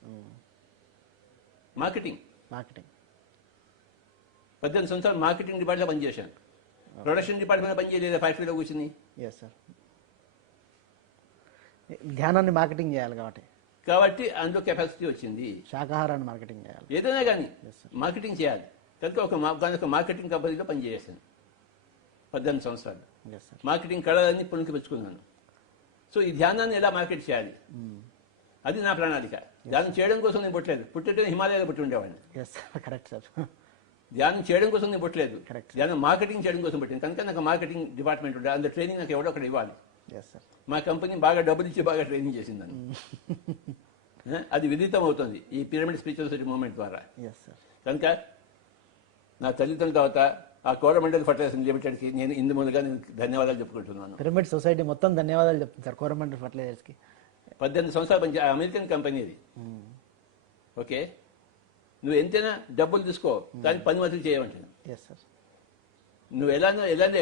మార్కెటింగ్ 18 సంవత్సరాలు మార్కెటింగ్ డిపార్ట్మెంట్లో పనిచేశాను. ప్రొడక్షన్ డిపార్ట్మెంట్లో పనిచేయలేదు, ఫ్యాక్టరీలో కూర్చుని. Yes sir. ధ్యానాన్ని మార్కెటింగ్ చేయాలి కాబట్టి అందులో కెపాసిటీ వచ్చింది. శాకాహారాన్ని మార్కెటింగ్ చేయాలి, ఏదైనా కానీ మార్కెటింగ్ చేయాలి కనుక ఒక మార్కెటింగ్ కంపెనీలో పనిచేసాను 18 సంవత్సరాలు. మార్కెటింగ్ కళలన్నీ పుణికి పెంచుకున్నాను. సో ఈ ధ్యానాన్ని ఎలా మార్కెట్ చేయాలి, అది నా ప్రణాళిక. ధ్యానం చేయడం కోసం నేను పుట్టలేదు, పుట్టితే హిమాలయాలో పుట్టి ఉండేవాడిని. Correct sir. ధ్యానం చేయడం కోసం నేను పుట్టలేదు, ధ్యానం మార్కెటింగ్ చేయడం కోసం పుట్టింది. కనుక నాకు మార్కెటింగ్ డిపార్ట్మెంట్ ఉండే, అందులో ట్రైనింగ్ నాకు ఎవడో ఒకటి ఇవ్వాలి. మా కంపెనీ బాగా డబ్బులు ఇచ్చి బాగా ట్రైనింగ్ చేసిందని. అది విదితం అవుతుంది ఈ పిరమిడ్ స్పిరిచువల్ సొసైటీ మూవ్మెంట్ ద్వారా. కనుక నా తల్లిదండ్రుల తర్వాత ఆ కోరమండల్ ఫర్టిలైజేషన్ లిమిటెడ్కి నేను ఇందు ముందుగా నేను ధన్యవాదాలు చెప్పుకుంటున్నాను. పిరమిడ్ సొసైటీ మొత్తం ధన్యవాదాలు చెప్తుంది సార్ కోరమండల్ ఫర్టిలైజర్స్కి. 18 సంవత్సరాలు పనిచే అమెరికన్ కంపెనీ అది. ఓకే, నువ్వు ఎంతైనా డబ్బులు తీసుకో, కానీ 10 మందికి చేయమంటాను. నువ్వు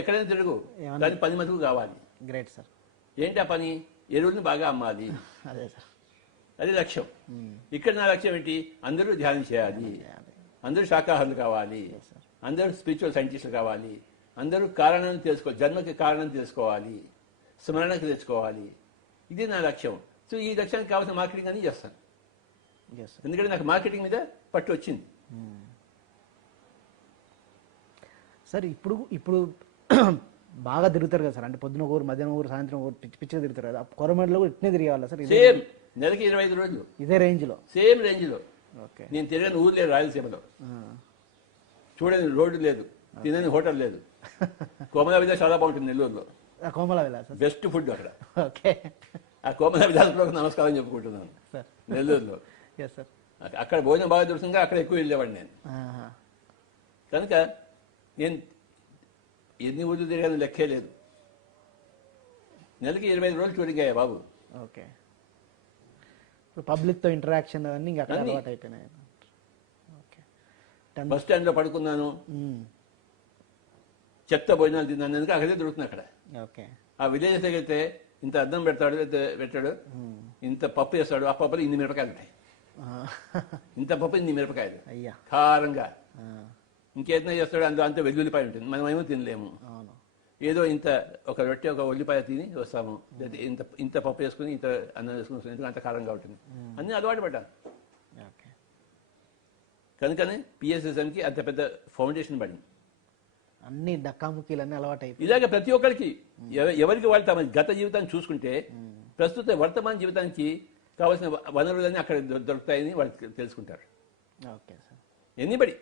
ఎక్కడైనా తిరుగు, కానీ 10 మందికి కావాలి. Great sir. ఏంటి ఆ పని? ఎరువులను బాగా అమ్మాలి, అదే సార్, అది లక్ష్యం. ఇక్కడ నా లక్ష్యం ఏంటి? అందరూ ధ్యానం చేయాలి, అందరూ శాకాహారులు కావాలి, అందరూ స్పిరిచువల్ సైంటిస్టులు కావాలి, అందరూ కారణాన్ని తెలుసుకోవాలి, జన్మకి కారణం తెలుసుకోవాలి, స్మరణకు తెచ్చుకోవాలి. ఇది నా లక్ష్యం. సో ఈ లక్ష్యానికి కావాల్సిన మార్కెటింగ్ అని చేస్తాను. ఎందుకంటే నాకు మార్కెటింగ్ మీద పట్టు వచ్చింది. సార్ ఇప్పుడు బాగా తిరుగుతారు కదా సార్, అంటే పొద్దున ఊరు, మధ్యాహ్నం ఊరు, సాయంత్రం ఊరు, పిచ్చిగా తిరుగుతారు కదా. కోరమండలో కూడా ఇట్నే తిరగాల సార్? సేమ్, నెలకి 25 రోజులు ఇదే రేంజ్లో, సేమ్ రేంజ్లో. ఓకే, నేను తిరగని ఊరు లేదు రాయలసీమలో, చూడని రోడ్డు లేదు, తినని హోటల్ లేదు. కోమల విలాస్ చాలా బాగుంటుంది నెల్లూరులో. కోమల విలాస్ బెస్ట్ ఫుడ్ అక్కడ. ఓకే, ఆ కోమల విలాస్లో నమస్కారం చెప్పుకుంటున్నాను నెల్లూరులో. అక్కడ భోజనం బాగా దొరుకుతుంది, అక్కడ ఎక్కువ వెళ్ళేవాడిని నేను. కనుక నేను ఎన్ని ఊళ్ళు తిరిగాను లెక్కే లేదు. నెలకి 25 రోజులు చూడిగాయా బాబు. ఓకే, పబ్లిక్తో ఇంటరాక్షన్ అన్నీ ఇంకా అక్కడ అలవాటు అయిపోయినాయి. బస్ స్టాండ్లో పడుకున్నాను, చెత్త భోజనాలు తిన్నాను, ఎందుకు అక్కడే దొరుకుతుంది అక్కడ. ఓకే, ఆ విలేజ్ అయితే ఇంత అద్దం పెట్టాడు, ఇంత పప్పు వేస్తాడు, ఆ పప్పులో ఇన్ని మిరపకాయలు ఉంటాయి, ఇంత పప్పు ఇన్ని మిరపకాయలు అయ్యా కారంగా. ఇంకేదైనా చేస్తాడు, అందులో అంత వెల్లుల్లిపాయ ఉంటుంది, మనమేమో తినలేము. ఏదో ఇంత ఒక రొట్టె ఒక ఉల్లిపాయ తిని వస్తాము, ఇంత పప్పు వేసుకుని ఇంత అన్నం వేసుకుని అంత కారంగా ఉంటుంది. అన్నీ అలవాటు పడ్డాను. కనుకనే పిఎస్ఎస్ఎంకి అంత పెద్ద ఫౌండేషన్ పడింది. అన్ని డక్కాముక్కీలన్నీ అలవాటు అయిపోయి ఇలాగ ప్రతి ఒక్కరికి ఎవరికి వాళ్ళు తమ గత జీవితాన్ని చూసుకుంటే ప్రస్తుత వర్తమాన జీవితానికి కావాల్సిన వనరులన్నీ అక్కడ దొరుకుతాయని వాళ్ళు తెలుసుకుంటారు. Okay sir. ఎనీబడి,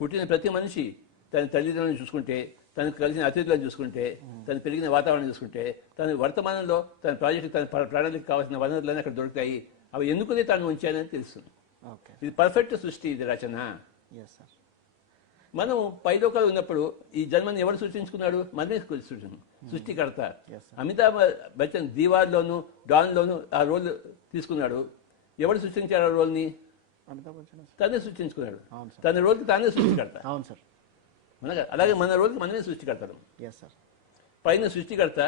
పుట్టిన ప్రతి మనిషి తన తల్లిదండ్రులను చూసుకుంటే, తనకు కలిసిన అతిథులను చూసుకుంటే, తను పెరిగిన వాతావరణం చూసుకుంటే, తన వర్తమానంలో తన ప్రాజెక్టు, తన ప్రణాళిక కావాల్సిన వనరులన్నీ అక్కడ దొరుకుతాయి. అవి ఎందుకునే తాను ఉంచానని తెలుస్తుంది. ఓకే. ఇది పర్ఫెక్ట్ సృష్టి, ఇది రచన. Yes sir. మనం పైలోకాలు ఉన్నప్పుడు ఈ జన్మని ఎవరు సృష్టించుకున్నాడు? మనమే సృష్టికర్త. Yes, sir. అమితాబ్ బచ్చన్ దీవార్లోను డాన్లోను ఆ రోల్ తీసుకున్నాడు. ఎవరు సృష్టించాడు ఆ రోల్ని? అమితాబ్ బచ్చన్. తనే సృష్టించుకున్నాడు. అవును సార్. తన రోల్కి తానే సృష్టికర్త. అవును సార్. అలాగే మన రోల్కి మనమే సృష్టికర్తలు. Yes sir. పైన సృష్టికర్త,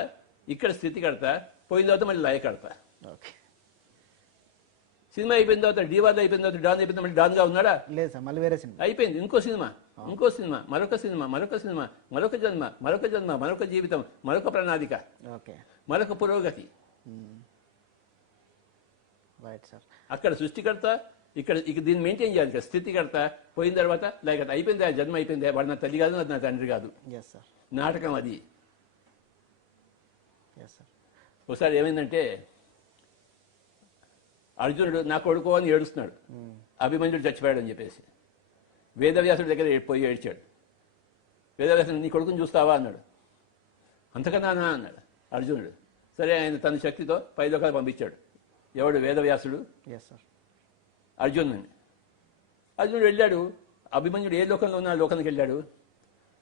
ఇక్కడ స్థితికర్త, పోయిన తర్వాత మళ్ళీ లయకర్త. ఓకే. సినిమా అయిపోయిన తర్వాత, డీవార్లో అయిపోయిన తర్వాత, డాన్ అయిపోయిన మళ్ళీ డాన్గా ఉన్నాడా? లేదు సార్, మళ్ళీ వేరే సినిమా అయిపోయింది. ఇంకో సినిమా, ఇంకో సినిమా, మరొక సినిమా, మరొక సినిమా, మరొక జన్మ, మరొక జన్మ, మరొక జీవితం, మరొక ప్రణాళిక, ఓకే. మరొక పురోగతి. Right sir. అక్కడ సృష్టికర్త, ఇక్కడ దీన్ని మెయింటైన్ చేయాలి. ఇక్కడ స్థితికర్త, పోయిన తర్వాత లైక్ అయిపోయింది, ఆ జన్మ అయిపోయింది, వాడు నా తల్లి కాదు, అది నా తండ్రి కాదు. Yes sir. నాటకం అది. Yes sir. ఒకసారి ఏమైందంటే, అర్జునుడు నా కొడుకు అని ఏడుస్తున్నాడు, అభిమన్యుడు చచ్చిపోయాడు అని చెప్పేసి. వేదవ్యాసుడి దగ్గర పోయి ఏడ్చాడు. వేదవ్యాసుడు, నీ కొడుకుని చూస్తావా అన్నాడు. అంతకన్నా అన్నాడు అర్జునుడు. సరే, ఆయన తన శక్తితో పైలోకాలు పంపించాడు. ఎవడు? వేదవ్యాసుడు. Yes sir. అర్జునుడిని. అర్జునుడు వెళ్ళాడు. అభిమన్యుడు ఏ లోకంలో ఉన్న ఆ లోకానికి వెళ్ళాడు.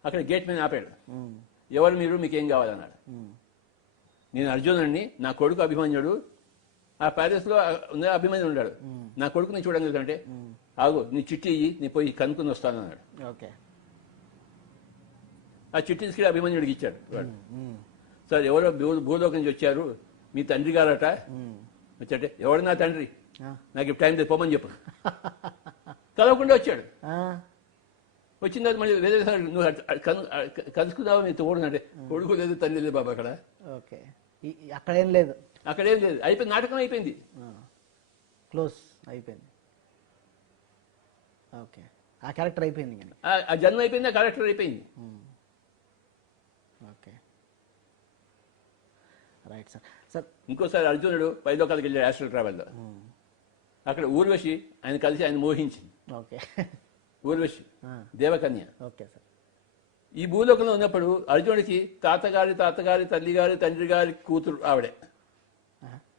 అక్కడ గేట్ మీద ఆపాడు. ఎవరు మీరు? మీకేం కావాలన్నాడు. నేను అర్జునుడిని, నా కొడుకు అభిమన్యుడు. ఆ ప్యాలెస్లో ఉన్న అభిమన్యుడు ఉన్నాడు. నా కొడుకుని చూడగలుగుతాంటే, ఆగు, నీ చిట్టి ఇయ్యి, నీ పోయి కనుక్కుని వస్తాను అన్నాడు. ఓకే. ఆ చిట్టి తీసుకెళ్ళి అభిమన్యుడికి ఇచ్చాడు వాడు. సార్, ఎవరో భూలోకం నుంచి వచ్చారు, మీ తండ్రి గారట. వచ్చాటే, ఎవడు నా తండ్రి? నాకు ఇప్పుడు టైం లేదు, పోమని చెప్పు. కలవకుండా వచ్చాడు. వచ్చిన తర్వాత మళ్ళీ వేరే నువ్వు కలుసుకుందావా మీ తోడునంటే, కొడుకు లేదు, తల్లి లేదు బాబా అక్కడ. ఓకే. అక్కడేం లేదు. అక్కడేం లేదు. అయిపోయింది, నాటకం అయిపోయింది. క్లోజ్ అయిపోయింది. ఓకే. ఆ క్యారెక్టర్ అయిపోయింది. ఆ జన్మ అయిపోయింది, ఆ క్యారెక్టర్ అయిపోయింది. ఓకే. Right sir. సార్, ఇంకోసారి అర్జునుడు పైలోకాలకు వెళ్ళాడు యాస్ట్రల్ ట్రావెల్లో. అక్కడ ఊర్వశి ఆయన కలిసి ఆయన మోహించింది. ఓకే. ఊర్వశి దేవకన్య. Okay sir. ఈ భూలోకంలో ఉన్నప్పుడు అర్జునుడికి తాతగారి తల్లిగారి తండ్రి గారి కూతురు ఆవిడే.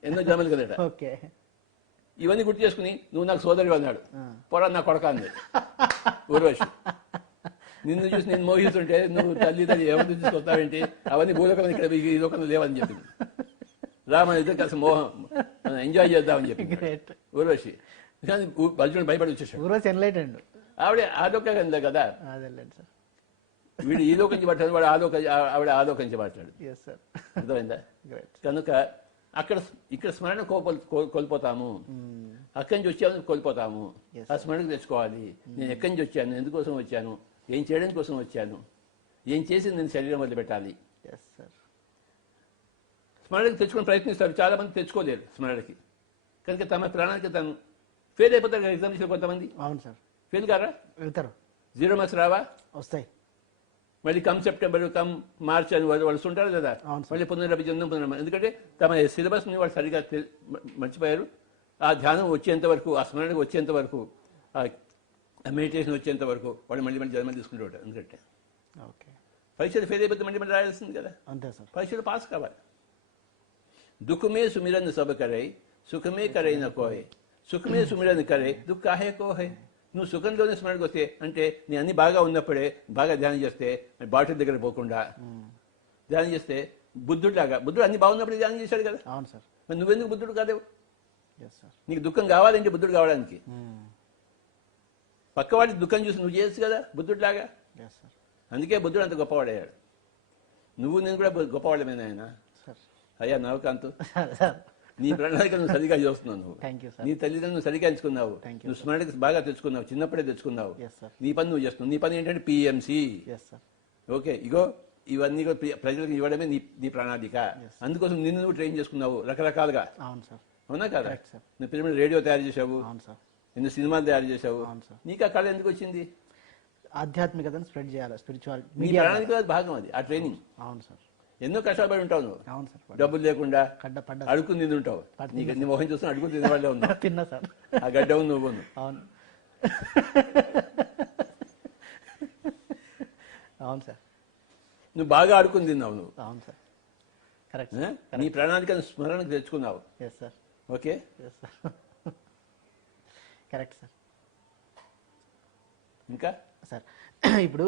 ఎన్నో జన్మలు కదట. ఓకే. ఇవన్నీ గుర్తు చేసుకుని, నువ్వు నాకు సోదరి అన్నాడు. పొర నా కొడక అంది ఊర్వశి. నిన్ను చూసి నేను మోహిస్తుంటే నువ్వు తల్లి ఎవరిని తీసుకొస్తావేంటి? అవన్నీ భూలోకంలో ఇక్కడ ఈ లోకంలో లేవని చెప్పింది. రామని ఇద్దరు కలిసి ఎంజాయ్ చేద్దామని చెప్పింది ఊర్వశి. కానీ అర్జునుడు భయపడి వచ్చేసాడు. ఊర్వశి ఎన్లైటెండ్. ఆవిడే ఆలోకంగా కదా. సార్. వీడు ఈ లోకించి పట్టాడు, వాడు ఆవిడ ఆలోకించి పట్టాడు. అర్థమైందా? కనుక ఇక్కడ స్మరణ కోల్పోతాము. అక్కడి నుంచి వచ్చామని కోల్పోతాము. ఆ స్మరణకు తెచ్చుకోవాలి. నేను ఎక్కడి నుంచి వచ్చాను, ఎందుకోసం వచ్చాను, ఏం చేయడం కోసం వచ్చాను, ఏం చేసి నేను శరీరం వదిలిపెట్టాలి. స్మరణకి తెచ్చుకుని ప్రయత్నిస్తారు, చాలా మంది తెచ్చుకోలేరు స్మరణకి. కనుక తమ ప్రాణానికి తను ఫెయిల్ అయిపోతారు కదా ఎగ్జామ్స్లో కొంతమంది. అవును సార్. ఫెయిల్ కారా? వెళ్తారు. 0 మార్క్స్ రావా? వస్తాయి. మళ్ళీ సెప్టెంబర్ మార్చ్ అని వాళ్ళు వస్తుంటారు కదా. మళ్ళీ పునరభిజనం. ఎందుకంటే తమ సిలబస్ని వాళ్ళు సరిగా మర్చిపోయారు. ఆ ధ్యానం వచ్చేంత వరకు, ఆ స్మరణకు వచ్చేంత వరకు, ఆ మెడిటేషన్ వచ్చేంత వరకు వాళ్ళు మళ్ళీ జన్మ తీసుకుంటూ ఉంటారు. ఎందుకంటే పరీక్షలు ఫెయిల్ అయిపోతే మళ్ళీ రాయాల్సింది కదా. అంతే సార్. పరీక్షలు పాస్ కావాలి. దుఃఖమే సుమిరన్ సబ కరై, సుఖమే కరై న కోయ్, సుఖమే సుమిరన్ కరై, దుఃఖ కాహే కోహే. నువ్వు సుఖంలోనే స్మరణకు వస్తే, అంటే నీ అన్ని బాగా ఉన్నప్పుడే బాగా ధ్యానం చేస్తే, బాటిల్ దగ్గర పోకుండా ధ్యానం చేస్తే బుద్ధుడిలాగా. బుద్ధుడు అన్ని బాగున్నప్పుడు ధ్యానం చేశాడు కదా. అవును సార్. మరి నువ్వెందుకు బుద్ధుడు కాదేవు? నీకు దుఃఖం కావాలంటే బుద్ధుడు కావడానికి పక్కవాడి దుఃఖం చూసి నువ్వు చేయొచ్చు కదా బుద్ధుడిలాగా. అందుకే బుద్ధుడు అంత గొప్పవాడయ్యాడు. నువ్వు నేను కూడా గొప్పవాళ్ళమేనా ఆయన? అయ్యా నవకాంత్, నీ ప్రణాళిక నువ్వు సరిగా చేస్తున్నావు. నువ్వు నీ తల్లిదండ్రులు సరిగా ఎంచుకున్నావు. నువ్వు స్మరణకి బాగా తెచ్చుకున్నావు, చిన్నప్పుడే తెచ్చుకున్నావు. నీ పని నువ్వు చేస్తున్నావు. నీ పని ఏంటంటే పిఎంసి. ఓకే, ఇగో ఇవన్నీ ప్రజలకు ఇవ్వడమే నీ ప్రణాళిక. అందుకోసం నిన్ను నువ్వు ట్రైన్ చేసుకున్నావు రకరకాలుగా. అవునా కదా? నువ్వు పిల్లలు రేడియో తయారు చేసావు, నిన్ను సినిమాలు తయారు చేసావు. నీకు ఆ కళ ఎందుకు వచ్చింది? ఆధ్యాత్మికతను స్ప్రెడ్ చేయాలి, స్పిరిచువాలిటీ. నీ ప్రణాళిక భాగం అది, ఆ ట్రైనింగ్. అవును సార్. ఎన్నో కష్టపడి ఉంటావు నువ్వు. అవును సార్. డబ్బులు లేకుండా అడుక్కుని తిని ఉంటావు. నీకు నీ మొహం చూస్తున్నా అడుగుని తినేవాళ్ళే ఉన్నావు. తిన్నా సార్. ఆ గడ్డ నువ్వు. అవును. నువ్వు బాగా ఆడుకుని తిన్నావు నువ్వు. అవును సార్, కరెక్ట్ ఆ? నీ ప్రణాళికను స్మరణకు తెచ్చుకున్నావు. Yes sir, okay, yes sir, correct sir. ఇంకా సార్ ఇప్పుడు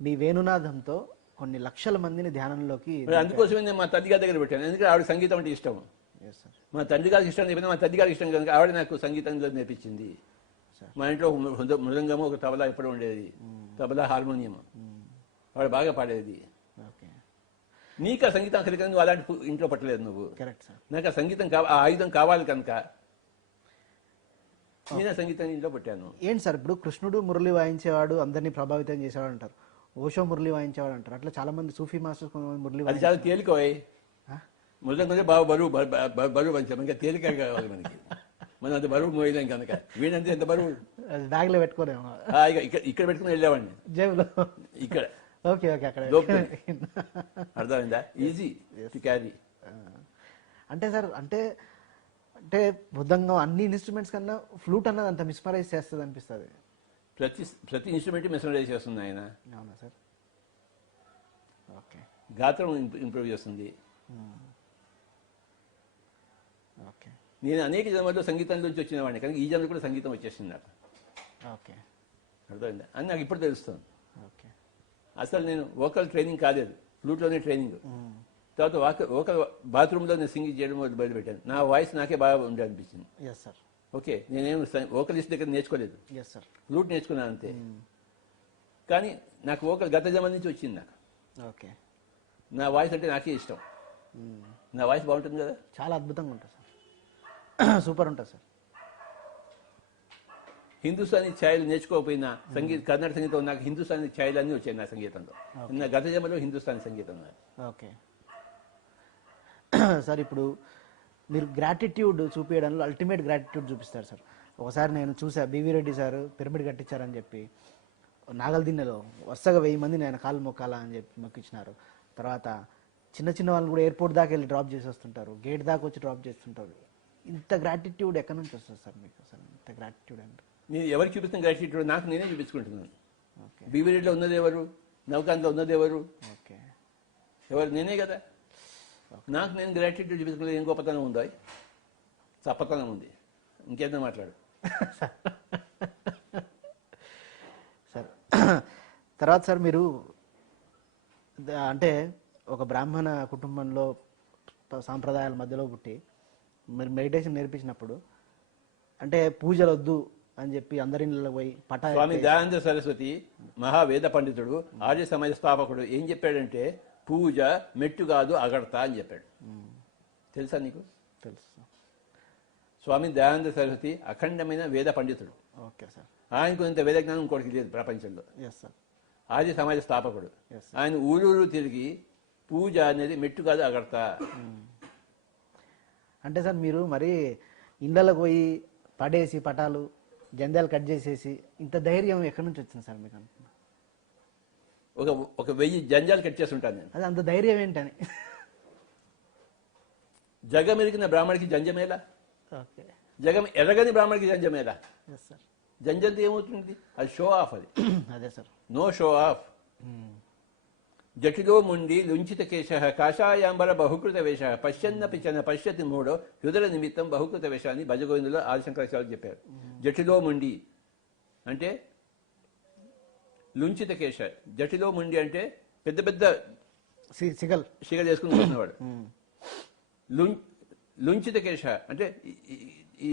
మీ వేణునాదంతో కొన్ని లక్షల మందిని ధ్యానంలోకి. మరి అందుకోసమే నేను మా తల్లి గారి దగ్గర పెట్టాను. ఎందుకంటే ఆవిడ సంగీతం అంటే ఇష్టం. ఎస్ సార్, మా తండ్రి గారికి ఇష్టం చెప్పినా మా తల్లి గారికి ఇష్టం కనుక ఆవిడ నాకు సంగీతంలో నేర్పించింది. సార్. మా ఇంట్లో మృదంగము, ఒక తబలా ఎప్పుడు ఉండేది, తబలా హార్మోనియం. ఆవిడ బాగా పాడేది. ఓకే, నీకు ఆ సంగీతం అక్కడికి నువ్వు అలాంటి ఇంట్లో పట్టలేదు నువ్వు. Correct sir. నాకు ఆ సంగీతం ఆ ఆయుధం కావాలి కనుక నేను ఆ సంగీతాన్ని ఇంట్లో పెట్టాను. ఏంటి సార్ ఇప్పుడు కృష్ణుడు మురళి వాయించేవాడు అందరినీ ప్రభావితం చేసేవాడు అంటారు, ఓషో మురళి వాయించేవాడు అంటారు. అట్లా చాలా మంది సూఫీ మాస్టర్స్ కొంతమంది మురళి అది చాలా తేలికోయ్. ఆ? మృదంగం బాగా బరువు పంచాం, ఇంకా తేలిక కావాలి మనకి. మనం అంత బరువు మోయలేం కనుక. వీడంటే ఎంత బరువు బ్యాగ్లో పెట్టుకోలేము, ఇక్కడ పెట్టుకుని వెళ్ళేవాడిని జేబులో. ఇక్కడ. ఓకే ఓకే, అక్కడ అర్థమైందా? Easy to carry. అంటే సార్ అంటే అంటే మృదంగం అన్ని ఇన్స్ట్రుమెంట్స్ కన్నా ఫ్లూట్ అన్నది అంత మిస్మరైజ్ చేస్తుంది అనిపిస్తుంది. ప్రతి ఇన్స్ట్రుమెంట్ మెసరైజ్ చేస్తుంది ఆయన. అవునా సార్? ఓకే గాత్రం ఇంప్రూవ్ చేస్తుంది. ఓకే నేను అనేక జన్మల్లో సంగీతం నుంచి వచ్చిన వాడిని కనుక ఈ జన్మలో కూడా సంగీతం వచ్చేసింది నాకు. ఓకే అర్థమైందా అని నాకు ఇప్పుడు తెలుస్తుంది. ఓకే అసలు నేను వోకల్ ట్రైనింగ్ కాలేదు, ఫ్లూట్లోనే ట్రైనింగ్. తర్వాత వోకల్ బాత్రూంలో నేను సింగింగ్ చేయడం మొదలుపెట్టాను. నా వాయిస్ నాకే బాగా ఉండే అనిపించింది. ఎస్ సార్, ఓకే, నేనేం వోకలిస్ట్ దగ్గర నేర్చుకోలేదు, ఎస్ సార్. ఫ్లూట్ నేర్చుకున్నాను అంతే. కానీ నాకు వోకల్ గత జన్మ నుంచి వచ్చింది నాకు. ఓకే, నా వాయిస్ అంటే నాకే ఇష్టం. నా వాయిస్ బాగుంటుంది కదా. చాలా అద్భుతంగా ఉంటుంది సార్, సూపర్ ఉంటుంది సార్. హిందుస్థానీ ఛాయలు నేర్చుకోకపోయినా కర్ణాటక సంగీతం నాకు హిందుస్థానీ ఛాయలు అన్నీ వచ్చాయి నా సంగీతంలో. నా గత జన్మలో హిందుస్థానీ సంగీతం నాది. ఓకే సార్, ఇప్పుడు మీరు గ్రాటిట్యూడ్ చూపించడంలో అల్టిమేట్ గ్రాటిట్యూడ్ చూపిస్తారు సార్. ఒకసారి నేను చూసా, బివి రెడ్డి సార్ పిరమిడ్ కట్టించారని చెప్పి నాగల్దిన్నెలో వరుసగా 1000 మంది నేను కాలు మొక్కాలా అని చెప్పి మొక్కించినారు. తర్వాత చిన్న చిన్న వాళ్ళని కూడా ఎయిర్పోర్ట్ దాకా వెళ్ళి డ్రాప్ చేసి వస్తుంటారు, గేట్ దాకా వచ్చి డ్రాప్ చేస్తుంటారు. ఇంత గ్రాటిట్యూడ్ ఎక్కడి నుంచి వస్తుంది సార్ మీకు? అసలు ఇంత గ్రాటిట్యూడ్ అంటే నేను ఎవరికి చూపిస్తాను గ్రాటిట్యూడ్? నాకు నేనే చూపించుకుంటున్నాను. ఓకే బీవీరెడ్డిలో ఉన్నది ఎవరు? నవకాంత్లో ఉన్నది ఎవరు? ఓకే ఎవరు? నేనే కదా. నాకు నేను గ్రాటిట్యూడ్ చూపించుకునే ఏం గొప్పతనం ఉందో, తప్పతనం ఉంది. ఇంకేదో మాట్లాడు సార్. తర్వాత సార్ మీరు అంటే ఒక బ్రాహ్మణ కుటుంబంలో సాంప్రదాయాల మధ్యలో పుట్టి మీరు మెడిటేషన్ నేర్పించినప్పుడు అంటే పూజలు వద్దు అని చెప్పి అందరి ఇళ్ళకి పోయి స్వామి దయానంద సరస్వతి మహావేద పండితుడు, ఆర్య సమాజ స్థాపకుడు ఏం చెప్పాడంటే పూజ మెట్టు కాదు అగడతా అని చెప్పాడు. తెలుసా నీకు? తెలుసు. స్వామి దయానంద సరస్వతి అఖండమైన వేద పండితుడు. Okay sir. ఆయనకు ఇంత వేద జ్ఞానం ఇంకోటికి లేదు ప్రపంచంలో. Yes sir. ఆర్య సమాజ స్థాపకుడు. ఆయన ఊరూరు తిరిగి పూజ అనేది మెట్టు కాదు అగడతా. అంటే సార్ మీరు మరి ఇళ్ళకి పోయి పడేసి పటాలు జంధ్యాలు కట్ చేసేసి ఇంత ధైర్యం ఎక్కడి నుంచి వచ్చింది సార్ మీకు? అనుకున్నా ఒక 1000 జంజాలు కట్ చేసి ఉంటాను నేను. అది అంత ధైర్యం ఏంటని. జగమెరిగిన బ్రాహ్మడికి జంజమేలా? ఓకే. జగం ఎరగని బ్రాహ్మడికి జంజమేలా? Yes sir. జంజంతో ఏమవుతుంది? అది షో ఆఫ్. అది అదే సార్. No show off. జటిలో ముండి లుంచిత కేశ కాషాయాంబర బహుకృత వేష పశ్యన్న పిచన పశ్యతి మూడో యుదర నిమిత్తం బహుకృత వేష అని భజగోవిందులో ఆదిశంకరాచార్యులు చెప్పారు. జటిలో ముండి అంటే లుంచిత కేశ. జటిలో ముండి అంటే పెద్ద పెద్ద సిగల్ వేసుకుని కూర్చున్నవాడు. లుంచిత కేశ అంటే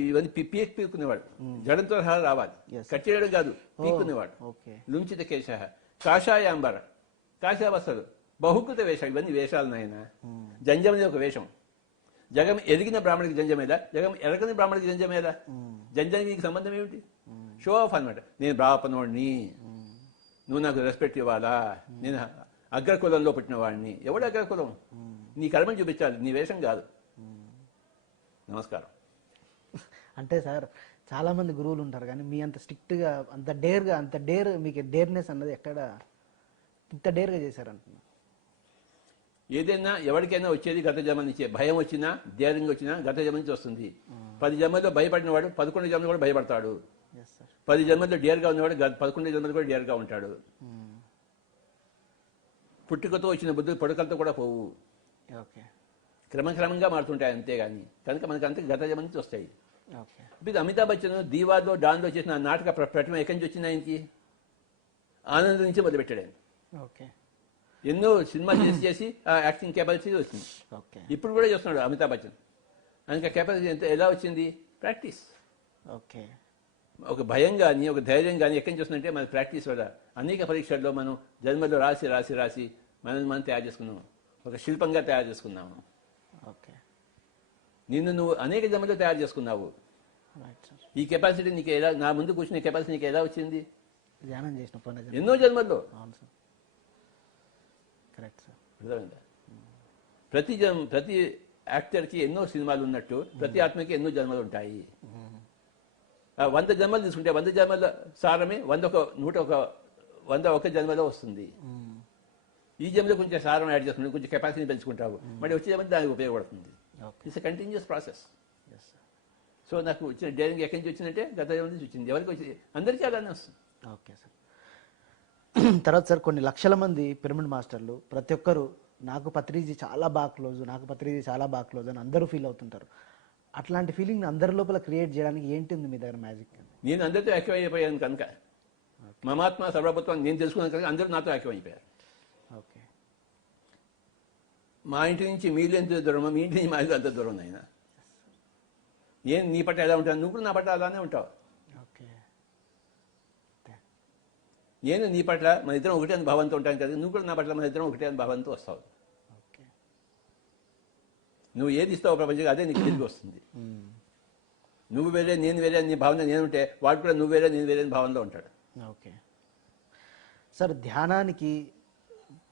ఇవన్నీ పీక్కునేవాడు. జడంతో రావాలి, కట్ చేయడం కాదు, పీక్కునేవాడు. లుంచిత కేశ. కాషాయాంబర కాశావస్థలు బహుకృత వేషం. ఇవన్నీ వేషాలు నాయన. జంజం అనేది ఒక వేషం. జగం ఎదిగిన బ్రాహ్మడికి జంజమేదా? జగం ఎరగని బ్రాహ్మడికి జంజమేదా? జంజానికి నీకు సంబంధం ఏమిటి? షో ఆఫ్ అనమాట. నేను బ్రాహ్మణుడిని, నువ్వు నాకు రెస్పెక్ట్ ఇవ్వాలా, నేను అగ్రకులంలో పుట్టిన వాడిని. ఎవడు అగ్రకులం? నీ కర్మని చూపించాలి, నీ వేషం కాదు. నమస్కారం. అంటే సార్ చాలా మంది గురువులు ఉంటారు కానీ మీ అంత స్ట్రిక్ట్గా అంత డేర్గా అంత డేర్ మీకు డేర్నెస్ అన్నది ఎక్కడ ఇంత డేర్గా చేశారంటున్నా? ఏదైనా ఎవరికైనా వచ్చేది గత జన్మ నుంచే. భయం వచ్చినా ధైర్యంగా వచ్చినా గత జన్మ నుంచి వస్తుంది. 10 జన్మల్లో భయపడిన వాడు 11 జన్మలు కూడా భయపడతాడు. 10 జన్మల్లో డేర్గా ఉన్నవాడు 11 జన్మలు కూడా డేర్గా ఉంటాడు. పుట్టుకతో వచ్చిన బుద్ధులు పొడకలతో కూడా పోవు, ఓకే క్రమక్రమంగా మారుతుంటాయి అంతేగాని. కనుక మనకి అంత గత జన్మ నుంచి వస్తాయి. ఓకే ఇప్పుడు అమితాబ్ బచ్చన్ దీవాలో డాన్లో చేసిన నాటక ప్రతిమ ఎక్కడి నుంచి వచ్చింది ఆయనకి? ఆనందం నుంచి మొదలుపెట్టాడు ఆయన. ఓకే ఎన్నో సినిమాలు చేసి ఆ యాక్టింగ్ కెపాసిటీ వచ్చింది. ఓకే ఇప్పుడు కూడా చేస్తున్నాడు అమితాబ్ బచ్చన్. ఆయనకి ఆ కెపాసిటీ ఎలా వచ్చింది? ప్రాక్టీస్. ఓకే ఒక భయం కానీ ఒక ధైర్యం కానీ ఎక్కడి నుంచి వస్తుందంటే మన ప్రాక్టీస్ వల్ల. అనేక పరీక్షల్లో మనం జన్మలో రాసి రాసి రాసి మనం తయారు చేసుకున్నాం, ఒక శిల్పంగా తయారు చేసుకున్నాము. ఓకే నిన్ను నువ్వు అనేక జన్మలో తయారు చేసుకున్నావు. Right sir. ఈ కెపాసిటీ నీకు ఎలా, నా ముందు కూర్చునే కెపాసిటీ నీకు ఎలా వచ్చింది? ధ్యానం చేసిన పని. ఎన్నో జన్మల్లో. అవును సార్, కరెక్ట్ సార్. అర్థమైందా? ప్రతి యాక్టర్కి ఎన్నో సినిమాలు ఉన్నట్టు ప్రతి ఆత్మకి ఎన్నో జన్మలు ఉంటాయి. 100 జన్మలు తీసుకుంటే 100 జన్మల సారమే 100 ఒక జన్మలో వస్తుంది. ఈ జన్మలో కొంచెం సారం యాడ్ చేసుకుంటావు, కొంచెం కెపాసిటీని పెంచుకుంటావు, మళ్ళీ వచ్చే జన్మ దానికి ఉపయోగపడుతుంది. It's a continuous process. So నాకు వచ్చిన డైరింగ్ ఎక్కడి నుంచి వచ్చిందంటే గత జన్మ నుంచి వచ్చింది. ఎవరికి వచ్చింది? అందరికీ అలానే వస్తుంది. Okay sir. తర్వాత సార్, కొన్ని లక్షల మంది పిరమిడ్ మాస్టర్లు ప్రతి ఒక్కరు నాకు పత్రిజీ చాలా బాగా క్లోజ్, నాకు పత్రిజీ చాలా బాగా క్లోజ్ అని అందరూ ఫీల్ అవుతుంటారు. అట్లాంటి ఫీలింగ్ అందరి లోపల క్రియేట్ చేయడానికి ఏంటి ఉంది మీ దగ్గర మ్యాజిక్? నేను అందరితో యాక్టివ్ అయిపోయాను కనుక, మమాత్మ సర్వభత్వాన్ని నేను తెలుసుకున్నాను కనుక అందరూ నాతో యాక్టివ్ అయిపోయారు. ఓకే. మా ఇంటి నుంచి మీరు ఎంత దూరం, మీ ఇంటి నుంచి మా ఇంటి అంత దూరం అయినా నేను నీ పట్ల ఎలా ఉంటాను, నువ్వు కూడా నా పట్ల అలానే ఉంటావు. ఓకే. నేను నీ పట్ల మన ఇద్దరం ఒకటే అని భావంతో ఉంటాను కదా, నువ్వు కూడా నా పట్ల మన ఇద్దరం ఒకటే అని భావంతో వస్తావు. ఓకే. నువ్వు ఏది ఇస్తావు ప్రపంచంగా అదే నీకు తిరిగి వస్తుంది. నువ్వు వేరే నేను వేరే నీ భావన నేనుంటే వాడు కూడా నువ్వు వేరే నేను వేరే అని భావనలో ఉంటాడు. Okay sir. ధ్యానానికి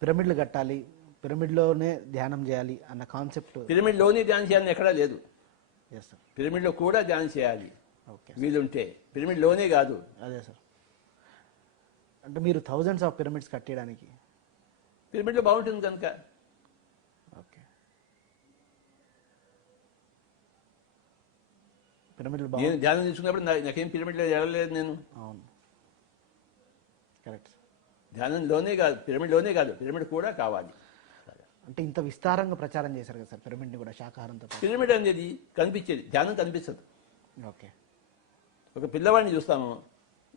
పిరమిడ్లు కట్టాలి, పిరమిడ్లోనే ధ్యానం చేయాలి అన్న కాన్సెప్ట్ పిరమిడ్లోనే ధ్యానం చేయాలని ఎక్కడా లేదు. Yes sir. పిరమిడ్లో కూడా ధ్యానం చేయాలి ఓకే. వీలుంటే, పిరమిడ్లోనే కాదు. అదే సార్, అంటే మీరు థౌజండ్స్ ఆఫ్ పిరమిడ్స్ కట్టడానికి పిరమిడ్లో బాగుంటుంది కనుక. ఓకే. పిరమిడ్లు నేను ధ్యానం తీసుకున్నప్పుడు నాకేం పిరమిడ్లో వెళ్ళలేదు నేను. అవును, కరెక్ట్. ధ్యానంలోనే కాదు, పిరమిడ్లోనే కాదు, పిరమిడ్ కూడా కావాలి. అంటే ఇంత విస్తారంగా ప్రచారం చేశారు కదా సార్ పిరమిడ్ని కూడా, శాకాహారంతో పాటు. పిరమిడ్ అనేది కనిపించేది, ధ్యానం కనిపించదు. ఓకే. ఒక పిల్లవాడిని చూస్తాము,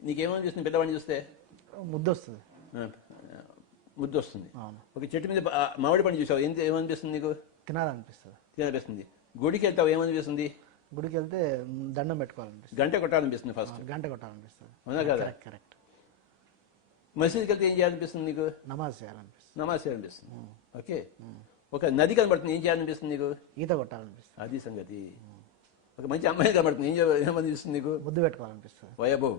నీకేమనిపిస్తుంది? పిల్లవాడిని చూస్తే ముద్దు వస్తుంది. ముద్దు వస్తుంది. అవును. ఒక చెట్టు మీద మామిడి పండు చూసావు, ఏమనిపిస్తుంది నీకు? తినాలనిపిస్తుంది. తినాలనిపిస్తుంది. గుడికి వెళ్తావు, ఏమనిపిస్తుంది? గుడికి వెళ్తే దండం పెట్టుకోవాలనిపిస్తుంది, గంట కొట్టాలనిపిస్తుంది ఫస్ట్. గంట కొట్టాలనిపిస్తుంది. అవునా కదా? కరెక్ట్. మసీదుకి వెళ్తే ఏం చేయాలనిపిస్తుంది నీకు? నమాజ్ చేయాలనిపిస్తుంది. నమాజ్ చేయాలనిపిస్తుంది. ఓకే. ఒక నది కనబడుతుంది, ఏం చేయాలనిపిస్తుంది నీకు? ఈత కొట్టాలనిపిస్తుంది. అది సంగతి. ఒక మంచి అమ్మాయి కనబడుతుంది, ఏమనిపిస్తుంది నీకు? ముద్దు పెట్టుకోవాలనిపిస్తుంది. వయబో.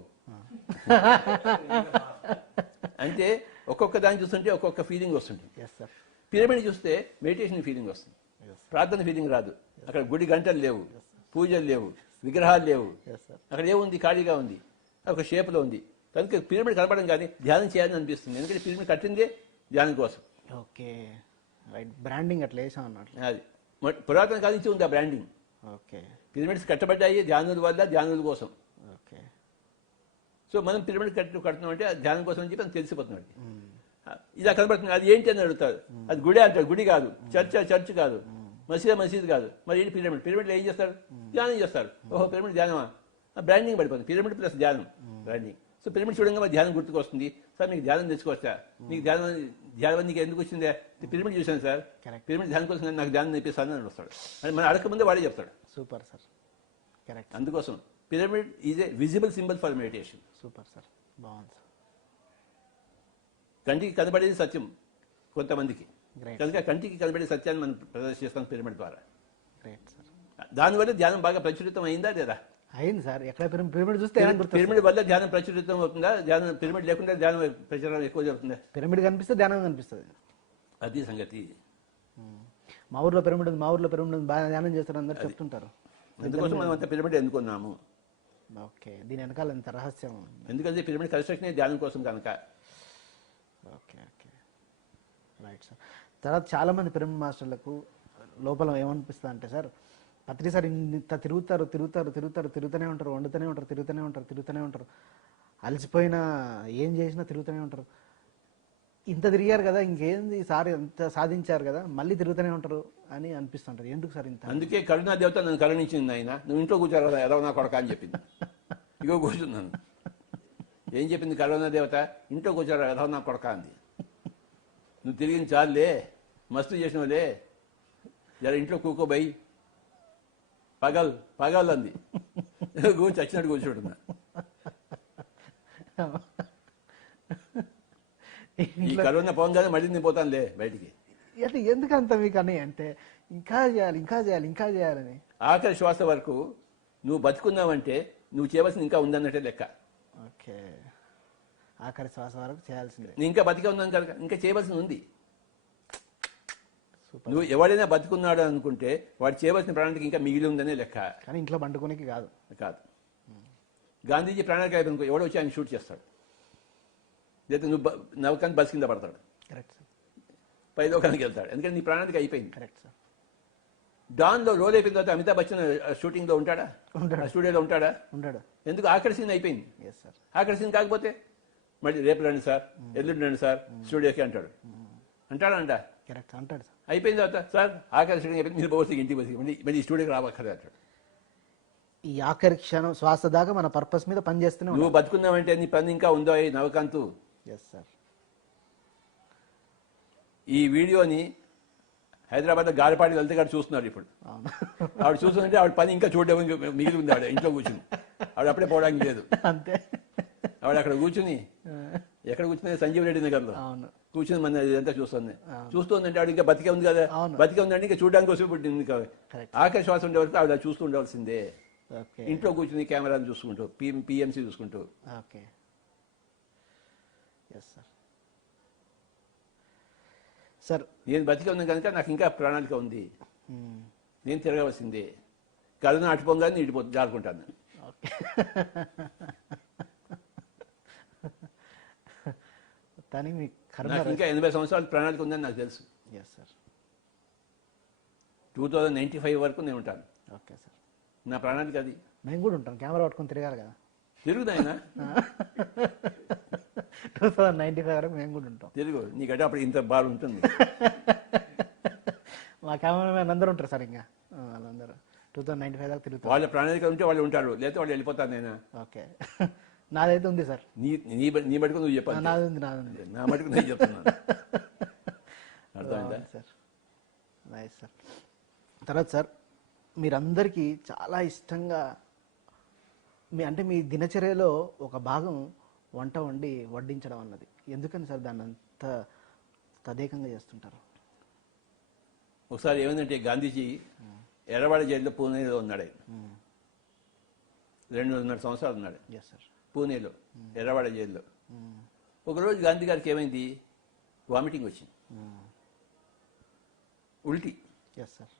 అంటే ఒక్కొక్క దాన్ని చూస్తుంటే ఒక్కొక్క ఫీలింగ్ వస్తుంటుంది. Yes sir. పిరమిడ్ చూస్తే మెడిటేషన్ ఫీలింగ్ వస్తుంది, ప్రార్థన ఫీలింగ్ రాదు. అక్కడ గుడి గంటలు లేవు, పూజలు లేవు, విగ్రహాలు లేవు. Yes sir. అక్కడ ఏముంది? ఖాళీగా ఉంది, ఒక షేప్లో ఉంది. కనుక పిరమిడ్ కనపడం కానీ ధ్యానం చేయాలని అనిపిస్తుంది. ఎందుకంటే పిరమిడ్ కట్టిందే ధ్యానం కోసం. Okay, right. బ్రాండింగ్ అట్లా వేసాం అన్నట్లు. అది పురాతన కాలం నుంచి ఉంది ఆ బ్రాండింగ్. ఓకే. పిరమిడ్స్ కట్టబడ్డాయి ధ్యానుల వల్ల, ధ్యానుల కోసం. ఓకే. సో మనం పిరమిడ్ కడుతున్నాం అంటే అది ధ్యానం కోసం అని చెప్పి అది తెలిసిపోతున్నాడు. ఇలా కనబడుతుంది, అది ఏంటి అని అడుగుతారు. అది గుడి అంటారు, గుడి కాదు. చర్చ్ కాదు, మసీదు కాదు. మరి ఏంటి పిరమిడ్? పిరమిడ్లో ఏం చేస్తారు? ధ్యానం చేస్తారు. ఓహో, పిరమిడ్ ధ్యానమా? బ్రాండింగ్ పడిపోతుంది. పిరమిడ్ ప్లస్ ధ్యానం, బ్రాండింగ్. సో పిరమిడ్ చూడంగా మరి ధ్యానం గుర్తుకొస్తుంది. సార్ మీకు ధ్యానం తెచ్చుకోవచ్చా? మీకు ధ్యానం నీకు ఎందుకు వచ్చిందే? పిరమిడ్ చూశాను సార్, పిరమిడ్ ధ్యానం కోసం నాకు ధ్యానం నేర్పిస్తాను అని వస్తాడు. అది మన అడగకముందే వాడే చెప్తాడు. Super sir, correct. అందుకోసం pyramid is a visible symbol for meditation. Super sir, బాగుంది సార్. కంటికి కనబడేది సత్యం కొంతమందికి, గ్రేట్. కనుక కంటికి కనబడే సత్యాన్ని మనం ప్రదర్శిస్తాం పిరమిడ్ ద్వారా. Great sir. దానివల్ల ధ్యానం బాగా ప్రచురితం అయిందా లేదా? అయింది సార్. ఎక్కడ పిరమిడ్ చూస్తే పిరమిడ్ వల్ల ధ్యానం ప్రచురితం అవుతుందా? పిరమిడ్ లేకుండా ధ్యానం ప్రచారం ఎక్కువ జరుగుతుందా? పిరమిడ్ కనిపిస్తే ధ్యానం కనిపిస్తుంది. అది సంగతి. మా ఊర్లో పిరమిడ్ ఉంది, మా ఊర్లో పిరమిడ్ ఉంది, బాగా ధ్యానం చేస్తారు అందరు చెప్తుంటారు. అందుకోసం మనం అంత పిరమిడ్ ఎన్నుకున్నాము. ఓకే. దీని వెనకాల ఎంత రహస్యం. ఎందుకంటే పిరమిడ్ కన్స్ట్రక్షన్ ధ్యానం కోసం కనుక. ఓకే. Okay, right sir. తర్వాత చాలా మంది పిరమిడ్ మాస్టర్లకు లోపల ఏమనిపిస్తుంది అంటే సార్, పత్రి సార్ ఇంత తిరుగుతూనే ఉంటారు, వండుతూనే ఉంటారు, అలసిపోయినా ఏం చేసినా తిరుగుతూనే ఉంటారు. ఇంత తిరిగారు కదా, ఇంకేంది సార్ ఎంత సాధించారు కదా, మళ్ళీ తిరుగుతూనే ఉంటారు అని అనిపిస్తుంటది. ఎందుకు సార్ ఇంత? అందుకే కరుణా దేవత నన్ను కరుణించింది ఆయన. నువ్వు ఇంట్లో కూర్చోరు కదా ఎదవ నా కొడక అని చెప్పింది. ఇగో కూర్చున్నాను. ఏం చెప్పింది కరుణా దేవత? ఇంట్లో కూర్చోరు ఎదవ నా కొడక అంది. నువ్వు తిరిగింది చాలులే, మస్తు చేసినవులే, జర ఇంట్లో కూకోబోయి పగల్ అంది. కూర్చొని చచ్చినట్టు కూర్చుంటున్నా. ఈ కరోనా పోగానే మళ్ళీ నేను పోతానులే బయటికి. అంటే ఎందుకంత మీకు అని అంటే ఇంకా చేయాలి ఇంకా చేయాలి ఇంకా చేయాలని. ఆఖరి శ్వాస వరకు నువ్వు బతుకున్నావంటే నువ్వు చేయవలసింది ఇంకా ఉందన్నట్టే లెక్క. ఓకే, ఆఖరి శ్వాస వరకు చేయాల్సిందే. నేను ఇంకా బతికే ఉన్నాను కనుక ఇంకా చేయవలసింది ఉంది. నువ్వు ఎవడైనా బతుకున్నాడు అనుకుంటే వాడు చేయవలసిన ప్రణాళిక ఇంకా మిగిలి ఉందనే లెక్క. కానీ ఇంట్లో పండుకోనికి కాదు. గాంధీజీ ప్రణాళిక అయిపోయింది, ఎవడో వచ్చి ఆయన షూట్ చేస్తాడు, లేదా నువ్వు నవ్వకాన్ని బస్ కింద పడతాడు, కరెక్ట్ సార్, పై లోకానికి వెళ్తాడు. ఎందుకంటే నీ ప్రణాళిక అయిపోయింది. Correct sir. డాన్లో రోల్ అయిపోయిన తర్వాత అమితాబ్ బచ్చన్ షూటింగ్లో ఉంటాడా? స్టూడియోలో ఉంటాడా? ఉంటాడు. ఎందుకు? ఆఖరి సీన్ అయిపోయింది. Yes sir. ఆఖరి సీన్ కాకపోతే మళ్ళీ రేపు రండి సార్, ఎల్లుండి రండి సార్ స్టూడియోకి అంటాడు. అంటాడంట? కరెక్ట్, అంటాడు సార్. అయిపోయిన తర్వాత సార్ ఆఖరి షూటింగ్ అయిపోయింది, మీరు పోసి ఇంటికి పోసి మళ్ళీ స్టూడియోకి రావక్కర్లేదు అంటాడు. ఈ ఆఖరి క్షణం శ్వాస దాకా మన పర్పస్ మీద పనిచేస్తూనే నువ్వు బతుకున్నావంటే నీ పని ఇంకా ఉందో ఈ నవకాంతు. Yes sir. ఈ వీడియోని హైదరాబాద్లో గాలిపాటి వెళ్తే గారు చూస్తున్నారు ఇప్పుడు. ఆవిడ చూస్తుంటే ఆవిడ పని ఇంకా చూడడం మిగిలి ఉంది. ఆవిడ ఇంట్లో కూర్చుని, ఆవిడ అప్పుడే పోవడానికి లేదు. అంతే. ఆవిడ అక్కడ కూర్చుని, ఎక్కడ కూర్చుని? సంజీవ్ రెడ్డి నగర్లో కూర్చుని మన ఇదంతా చూస్తుందంటే ఆవిడ ఇంకా బతికే ఉంది కదా. బతికే ఉందంటే ఇంకా చూడడానికి కోసం పుట్టింది కదా. ఆఖరి శ్వాస ఉండే వరకు ఆవిడ చూస్తూ ఉండవలసిందే. ఇంట్లో కూర్చుని కెమెరాను చూసుకుంటూ, పిఎంసీ చూసుకుంటూ. Okay, yes sir. సార్ నేను బతికే ఉన్నాను కనుక నాకు ఇంకా ప్రణాళిక ఉంది, నేను తిరగవలసిందే. కరోనా అటుపోగానే జారుకుంటాను. ఓకే, కానీ మీ నాకు ఇంకా 80 సంవత్సరాల ప్రణాళిక ఉందని నాకు తెలుసు. Yes sir. 2095 వరకు నేను ఉంటాను. ఓకే సార్, నా ప్రణాళిక అది. మేము కూడా ఉంటాం, కెమెరా పట్టుకొని తిరగాలి కదా. తిరుగుదాయినా 2095 వరకు మేము కూడా ఉంటాం. తిరుగు, నీకంటే అప్పుడు ఇంత బాగా ఉంటుంది. మా కెమెరామెన్ అందరూ ఉంటారు సార్, ఇంకా వాళ్ళందరూ 2095 దాకా తిరుగుతారు. వాళ్ళ ప్రణాళిక ఉంటే వాళ్ళు ఉంటారు, లేకపోతే వాళ్ళు వెళ్ళిపోతాను నేను. ఓకే, నాదైతే ఉంది సార్. నీ మటుకు నువ్వు చెప్పాలి. నాది, నా మటుకు నేను చెప్తున్నాను. అర్థమైందా సార్? Nice sir. తర్వాత సార్, మీరందరికీ చాలా ఇష్టంగా అంటే మీ దినచర్యలో ఒక భాగం వంట వండి వడ్డించడం అన్నది. ఎందుకని సార్ దాన్ని అంత తదేకంగా చేస్తుంటారు? ఒకసారి ఏమైందంటే గాంధీజీ ఎర్రవాడ జైల్లో పూణేలో ఉన్నాడు. ఆయన 2.5 సంవత్సరాలు ఉన్నాడు. Yes sir. పూణేలో ఎర్రవాడ జైల్లో. ఒకరోజు గాంధీ గారికి ఏమైంది? వామిటింగ్ వచ్చింది, ఉల్టీ. Yes sir.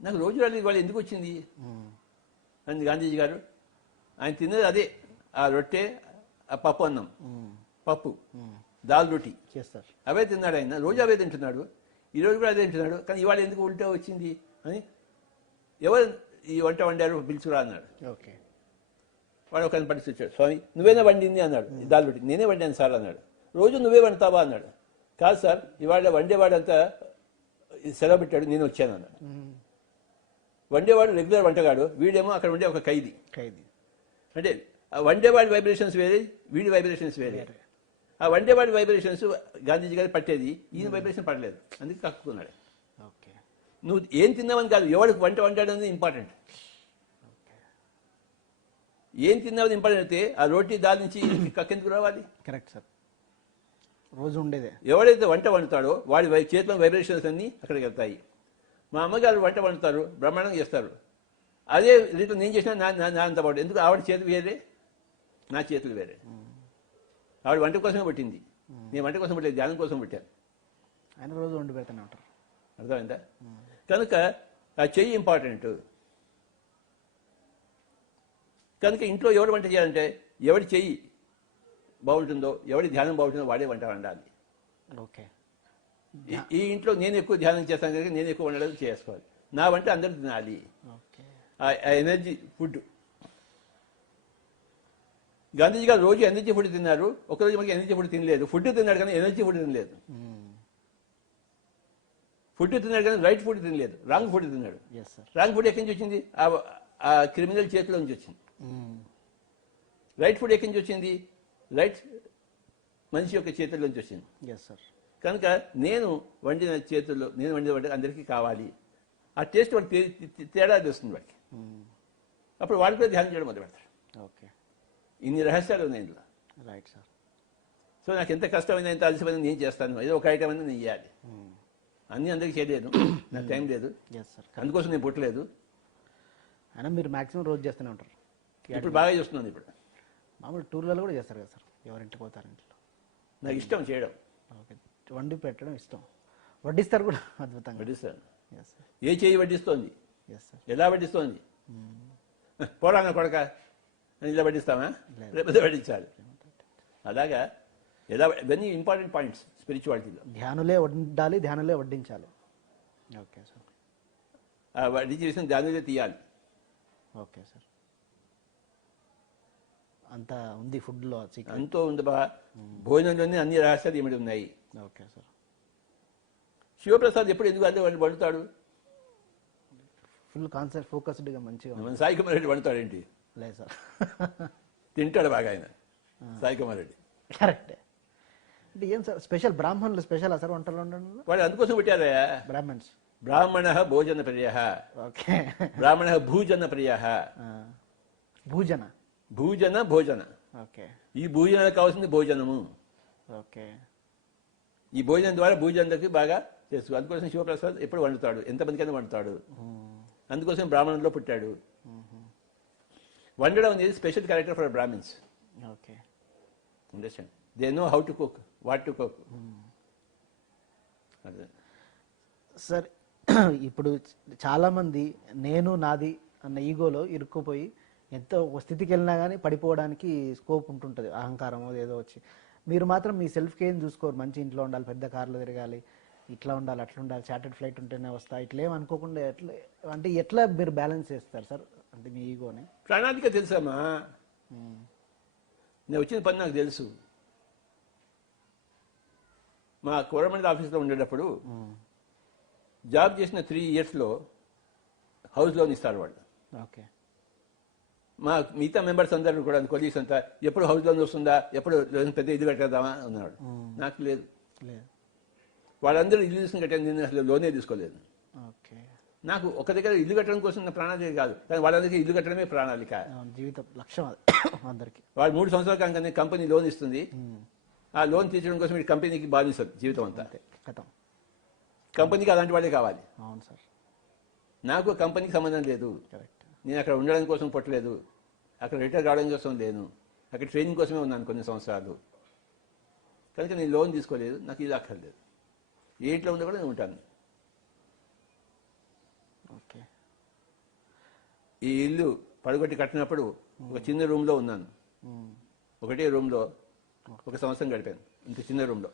నాకు రోజు రాలేదు, వాళ్ళు ఎందుకు వచ్చింది అని గాంధీజీ గారు, ఆయన తిన్నది అదే, ఆ రొట్టె, ఆ పప్పు అన్నం, పప్పు దాల్ రోటీ చేస్తారు, అవే తిన్నాడు ఆయన. రోజు అవే తింటున్నాడు, ఈరోజు కూడా అదే తింటున్నాడు. కానీ ఇవాళ ఎందుకు ఉల్టా వచ్చింది అని, ఎవరు ఈ వంట వండారు పిలుచురా అన్నాడు. ఓకే. వాడు ఒక పరిస్థితి వచ్చాడు, స్వామి నువ్వేనా వండింది అన్నాడు. దాల్ రోటీ నేనే వండాను సార్ అన్నాడు. రోజు నువ్వే వండుతావా అన్నాడు. కాదు సార్, ఇవాళ వండేవాడంతా సెలవు పెట్టాడు, నేను వచ్చాను అన్నాడు. వండేవాడు రెగ్యులర్ వంటగాడు, వీడేమో అక్కడ ఉండే ఒక ఖైదీ. అంటే ఆ వండేవాడి వైబ్రేషన్స్ వేరే, వీడి వైబ్రేషన్స్ వేరే. ఆ వండేవాడి వైబ్రేషన్స్ గాంధీజీ గారి పట్టేది, ఈయన వైబ్రేషన్ పడలేదు, అందుకే కక్కున్నాడు. ఓకే. నువ్వు ఏం తిన్నావని కాదు, ఎవరికి వంట వండాడు అనేది ఇంపార్టెంట్. ఏం తిన్నావని ఇంపార్టెంట్ అయితే ఆ రోటీ దాల్ నుంచి కక్కెందుకు రావాలి? కరెక్ట్ సార్, రోజు ఉండేదే. ఎవడైతే వంట వండుతాడో వాడి చేతిలో వైబ్రేషన్స్ అన్నీ అక్కడికి వెళ్తాయి. మా అమ్మగారు వంట వండుతారు, బ్రహ్మాండంగా చేస్తారు. అదే రీతిలో నేను చేసినా నా అంత బాగుంటుంది. ఎందుకు? ఆవిడ చేతులు వేరే, నా చేతులు వేరే. ఆవిడ వంట కోసమే పెట్టింది, నేను వంట కోసం పెట్టలేదు, ధ్యానం కోసం పెట్టాను. ఆయన రోజు వండి పెడుతూనే ఉంటారు. అర్థమైందా? కనుక ఆ చెయ్యి ఇంపార్టెంట్. కనుక ఇంట్లో ఎవరు వంట చేయాలంటే ఎవరి చెయ్యి బాగుంటుందో, ఎవరి ధ్యానం బాగుంటుందో వాడే వంట వండాలి. ఓకే. ఈ ఇంట్లో నేను ఎక్కువ ధ్యానం చేస్తాను కనుక నేను ఎక్కువ వండడం చేసుకోవాలి. నా వంట అందరూ తినాలి. ఆ ఎనర్జీ ఫుడ్ గాంధీజీ గారు రోజు ఎనర్జీ ఫుడ్ తిన్నారు, ఒకరోజు మనకి ఎనర్జీ ఫుడ్ తినలేదు. ఫుడ్ తిన్నాడు కానీ ఎనర్జీ ఫుడ్ తినలేదు. ఫుడ్ తిన్నాడు కానీ రైట్ ఫుడ్ తినలేదు, రాంగ్ ఫుడ్ తిన్నాడు. Yes sir. రాంగ్ ఫుడ్ ఎక్కడి నుంచి వచ్చింది? ఆ క్రిమినల్ చేతిలో నుంచి వచ్చింది. రైట్ ఫుడ్ ఎక్కడి నుంచి వచ్చింది? రైట్ మనిషి యొక్క చేతుల్లోంచి వచ్చింది. Yes sir. కనుక నేను వండిన చేతుల్లో, నేను వండిన వంట అందరికీ కావాలి. ఆ టేస్ట్ వాడు తేడా తెస్తుంది వాడికి. అప్పుడు వాడు కూడా ధ్యానం చేయడం మొదలు పెడతాడు. ఓకే. ఇన్ని రహస్యాలు ఉన్నాయి ఇందులో. Right sir. సో నాకు ఎంత కష్టమైనా ఎంత అలసిపోయినా నేను చేస్తాను, ఏదో ఒక ఐటమ్ అనేది నేను చేయాలి. అన్నీ అందరికీ చేయలేదు, నాకు టైం లేదు, ఎస్ సార్. అందుకోసం నేను పుట్టలేదు. అయినా మీరు మాక్సిమం రోజు చేస్తూనే ఉంటారు. ఇప్పుడు బాగా చేస్తున్నాను. ఇప్పుడు మామూలు టూర్లలో కూడా చేస్తారు కదా సార్, ఎవరింటికి పోతారు ఇంట్లో. నాకు ఇష్టం చేయడం. ఓకే. వండి పెట్టడం ఇష్టం, వడ్డిస్తారు కూడా అద్భుతంగా. వడ్డిస్తాను. Yes sir. ఏ చేయి వడ్డిస్తోంది, ఎస్ సార్. ఎలా వడ్డిస్తోంది? పోరా నా కొడక అని ఇలా వడ్డిస్తామా? రేపు వడ్డించాలి. అలాగా ఎలా, ఇవన్నీ ఇంపార్టెంట్ పాయింట్స్ స్పిరిచువాలిటీలో. ధ్యానులే వండాలి, ధ్యానులే వడ్డించాలి. Okay sir. ఆ వడ్డించి చేసిన దానిలో తీయాలి. Okay sir. అంత ఉంది ఫుడ్లో సీక్రెట్. అంతో ఉంది బా. భోజనంలోనే అన్ని రహస్యాలు ఏమిటి ఉన్నాయి. Okay sir. శివప్రసాద్ ఎప్పుడు ఎందుకు అదే వాళ్ళు వండుతాడు? ఫుల్ కాన్సెప్ట్ ఫోకస్డ్గా మంచిగా ఉంది. మన సాయి కుమార్ రెడ్డి వండుతాడేంటి? లేదు సార్. తింటాడు బాగా ఆయన సాయి కుమార్ రెడ్డి. కరెక్టే. అంటే ఏం సార్ స్పెషల్, బ్రాహ్మణులు స్పెషల్ సార్ వంటలు వండడంలో? వాడు అందుకోసం పెట్టారా? బ్రాహ్మణ్స్. బ్రాహ్మణ భోజన ప్రియ, ఓకే. బ్రాహ్మణ భూజన ప్రియ. భూజన, భూజన భోజన. ఓకే. ఈ భోజనాలకు కావాల్సింది భోజనము. ఓకే. ఈ భోజనం ద్వారా భూజనులకి బాగా తెలుసు. అందుకోసం శివప్రసాద్ ఎప్పుడు వండుతాడు, ఎంతమందికైనా వండుతాడు. అందుకోసం బ్రాహ్మణంలో పుట్టాడు. వండడం అనేది special character for Brahmins. Okay. Understand? They know how to cook, what to cook. అదే సార్. ఇప్పుడు చాలామంది నేను నాది అన్న ఈగోలో ఇరుక్కుపోయి ఎంతో ఒక స్థితికి వెళ్ళినా కానీ పడిపోవడానికి స్కోప్ ఉంటుంటుంది, అహంకారం ఏదో వచ్చి. మీరు మాత్రం మీ సెల్ఫ్ కేర్ చూసుకోరు, మంచి ఇంట్లో ఉండాలి, పెద్ద కార్లో తిరగాలి, ఇట్లా ఉండాలి, అట్లా ఉండాలి, చార్టెడ్ ఫ్లైట్ ఉంటేనే వస్తా, ఇట్లా ఏం అనుకోకుండా ఎట్లా, అంటే ఎట్లా మీరు బ్యాలెన్స్ చేస్తారు సార్ అంటే మీ ఈగోని? ప్రణాళిక తెలుసమ్మా. నేను వచ్చిన పని నాకు తెలుసు. మా గవర్నమెంట్ ఆఫీస్లో ఉండేటప్పుడు జాబ్ చేసిన 3 yearsలో హౌస్ లోన్ ఇస్తారు వాళ్ళు. ఓకే. మా మిగతా మెంబర్స్ అందరూ కూడా, కొలీగ్స్ అంతా, ఎప్పుడు హౌస్ లోన్ వస్తుందా, ఎప్పుడు పెద్ద ఇల్లు కట్టేద్దామా అన్నాడు. నాకు లేదు. వాళ్ళందరూ ఇల్లు తీసుకుని కట్టాను, నేను అసలు లోనే తీసుకోలేదు. ఓకే. నాకు ఒక దగ్గర ఇల్లు కట్టడం కోసం నా ప్రణాళిక కాదు, కానీ వాళ్ళందరికీ ఇల్లు కట్టడమే ప్రణాళిక. జీవితం లక్ష్యం అందరికి. వాళ్ళు 3 సంవత్సరాల కాగానే కంపెనీ లోన్ ఇస్తుంది. ఆ లోన్ తీర్చడం కోసం వీడి కంపెనీకి బాధిస్తారు జీవితం అంతా. కథం. కంపెనీకి అలాంటి వాళ్ళే కావాలి. అవును సార్. నాకు కంపెనీకి సంబంధం లేదు. కరెక్ట్. నేను అక్కడ ఉండడం కోసం పుట్టలేదు, అక్కడ రిటైర్ కావడం కోసం లేను, అక్కడ ట్రైనింగ్ కోసమే ఉన్నాను కొన్ని సంవత్సరాలు. కనుక నేను లోన్ తీసుకోలేదు, నాకు ఇది అక్కర్లేదు. ఏ ఇంట్లో ఉందో కూడా నేను ఉంటాను. ఓకే. ఈ ఇల్లు పడగొట్టి కట్టినప్పుడు ఒక చిన్న రూమ్లో ఉన్నాను. ఒకటే రూమ్లో 1 సంవత్సరం గడిపాను, ఇంత చిన్న రూమ్లో.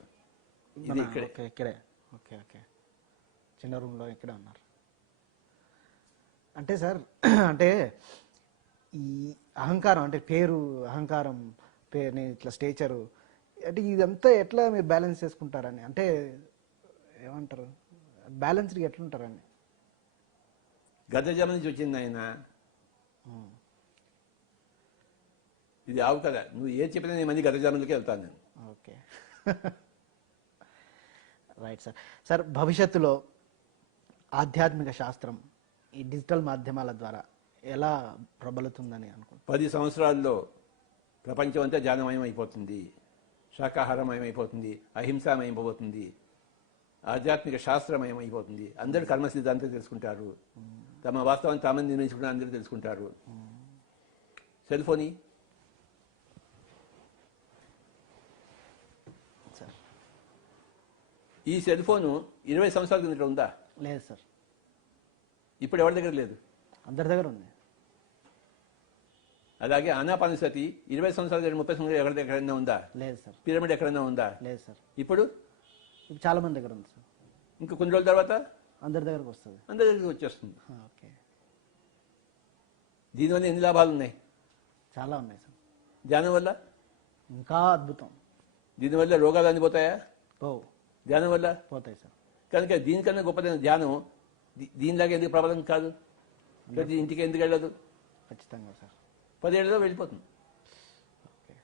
ఇది ఇక్కడే. ఇక్కడే. ఓకే. ఓకే. చిన్న రూమ్లో ఇక్కడే ఉన్నారు. అంటే సార్, అంటే ఈ అహంకారం, అంటే పేరు, అహంకారం, నేను ఇట్లా స్టేచరు, అంటే ఇదంతా ఎట్లా మీరు బ్యాలెన్స్ చేసుకుంటారని, అంటే ఏమంటారు, బ్యాలెన్స్డ్గా ఎట్లుంటారని? గద్దజమ నుంచి వచ్చింది ఆయన. ఇది ఆవు కదా, నువ్వు ఏం చెప్పినా నేను మంది గద్దజాములకే వెళ్తాను నేను. ఓకే. Right sir. సార్, భవిష్యత్తులో ఆధ్యాత్మిక శాస్త్రం ఈ డిజిటల్ మాధ్యమాల ద్వారా ఎలా ప్రబలుతుందని అనుకుంటున్నారు? 10 సంవత్సరాల్లో ప్రపంచం అంతా జ్ఞానమయం అయిపోతుంది, శాకాహారమయం అయిపోతుంది, అహింసామయం అయిపోతుంది, ఆధ్యాత్మిక శాస్త్రమయం అయిపోతుంది. అందరూ కర్మ సిద్ధాంతం తెలుసుకుంటారు, తమ వాస్తవాన్ని తామని నిర్ణయించుకుంటే అందరూ తెలుసుకుంటారు. సెల్ ఫోన్ సార్, ఈ సెల్ ఫోను 20 సంవత్సరాల కిందట ఉందా? లేదు సార్. ఇప్పుడు ఎవరి దగ్గర లేదు, అందరి దగ్గర ఉంది. అలాగే ఆనాపానసతి 20 సంవత్సరాల దగ్గర, 30 సంవత్సరాలు ఎవరి దగ్గర ఉందా? లేదు సార్. పిరమిడ్ ఎక్కడైనా ఉందా? లేదు సార్. ఇప్పుడు చాలా మంది దగ్గర ఉంది సార్. ఇంకా కొన్ని రోజుల తర్వాత అందరి దగ్గరకు వస్తుంది. అందరి దగ్గరికి వచ్చేస్తుంది. ఓకే. దీనివల్ల ఎన్ని లాభాలు ఉన్నాయి? చాలా ఉన్నాయి సార్. ధ్యానం వల్ల. ఇంకా అద్భుతం. దీనివల్ల రోగాలు అందిపోతాయా? పోవు. ధ్యానం వల్ల పోతాయి సార్. కనుక దీనికన్నా గొప్పదైన ధ్యానం దీనిలాగా ఎందుకు ప్రబలం కాదు? ప్రతి ఇంటికి ఎందుకు వెళ్ళదు? ఖచ్చితంగా సార్. 10 ఏళ్ళలో వెళ్ళిపోతుంది, ఓకే.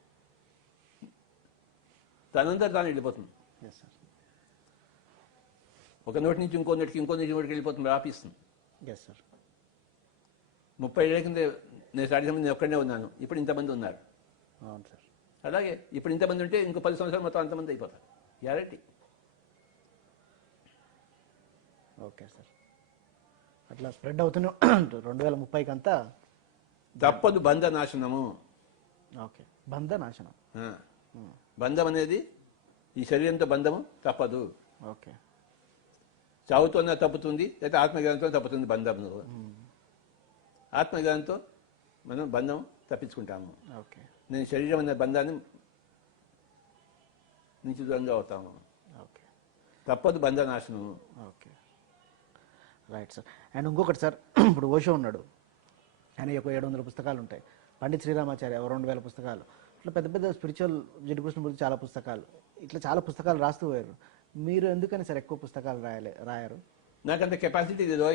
తనంతా తాను వెళ్ళిపోతుంది. Yes sir. ఒక నోటి నుంచి ఇంకో నోటికి వెళ్ళిపోతుంది, ఆపిస్తుంది. Yes sir. 30 ఏళ్ళ కింద నేను స్టార్ట్ చేసిన నేను ఒక్కడనే ఉన్నాను, ఇప్పుడు ఇంతమంది ఉన్నారు. అవును సార్. అలాగే ఇప్పుడు ఇంతమంది ఉంటే ఇంకో 10 సంవత్సరాలు మొత్తం అంతమంది అయిపోతారు, గ్యారెంటీ. Okay sir. అట్లా స్ప్రెడ్ అవుతూనే 2030కి అంతా. తప్పదు బంధ నాశనము. ఓకే. బంధ నాశనం. బంధం అనేది ఈ శరీరంతో బంధము తప్పదు. ఓకే. చావుతోనే తప్పుతుంది, లేకపోతే ఆత్మజ్ఞానంతో తప్పుతుంది బంధం. ఆత్మజ్ఞానంతో మనం బంధం తప్పించుకుంటాము. ఓకే. నేను శరీరం అనే బంధాన్ని నుంచి దూరంగా అవుతాము. ఓకే. తప్పదు బంధ నాశనము. ఓకే. Right sir. అండ్ ఇంకొకటి సార్, ఇప్పుడు ఓషో ఉన్నాడు, ఆయన ఒక 700 పుస్తకాలు ఉంటాయి. పండిత్ శ్రీరామాచార్య 2000 పుస్తకాలు. ఇట్లా పెద్ద పెద్ద స్పిరిచువల్ జిడ్డుకృష్ణ గురించి చాలా పుస్తకాలు, ఇట్లా చాలా పుస్తకాలు రాస్తూ పోయారు. మీరు ఎందుకని సార్ ఎక్కువ పుస్తకాలు రాయరు? నాకంత కెపాసిటీ లేదు,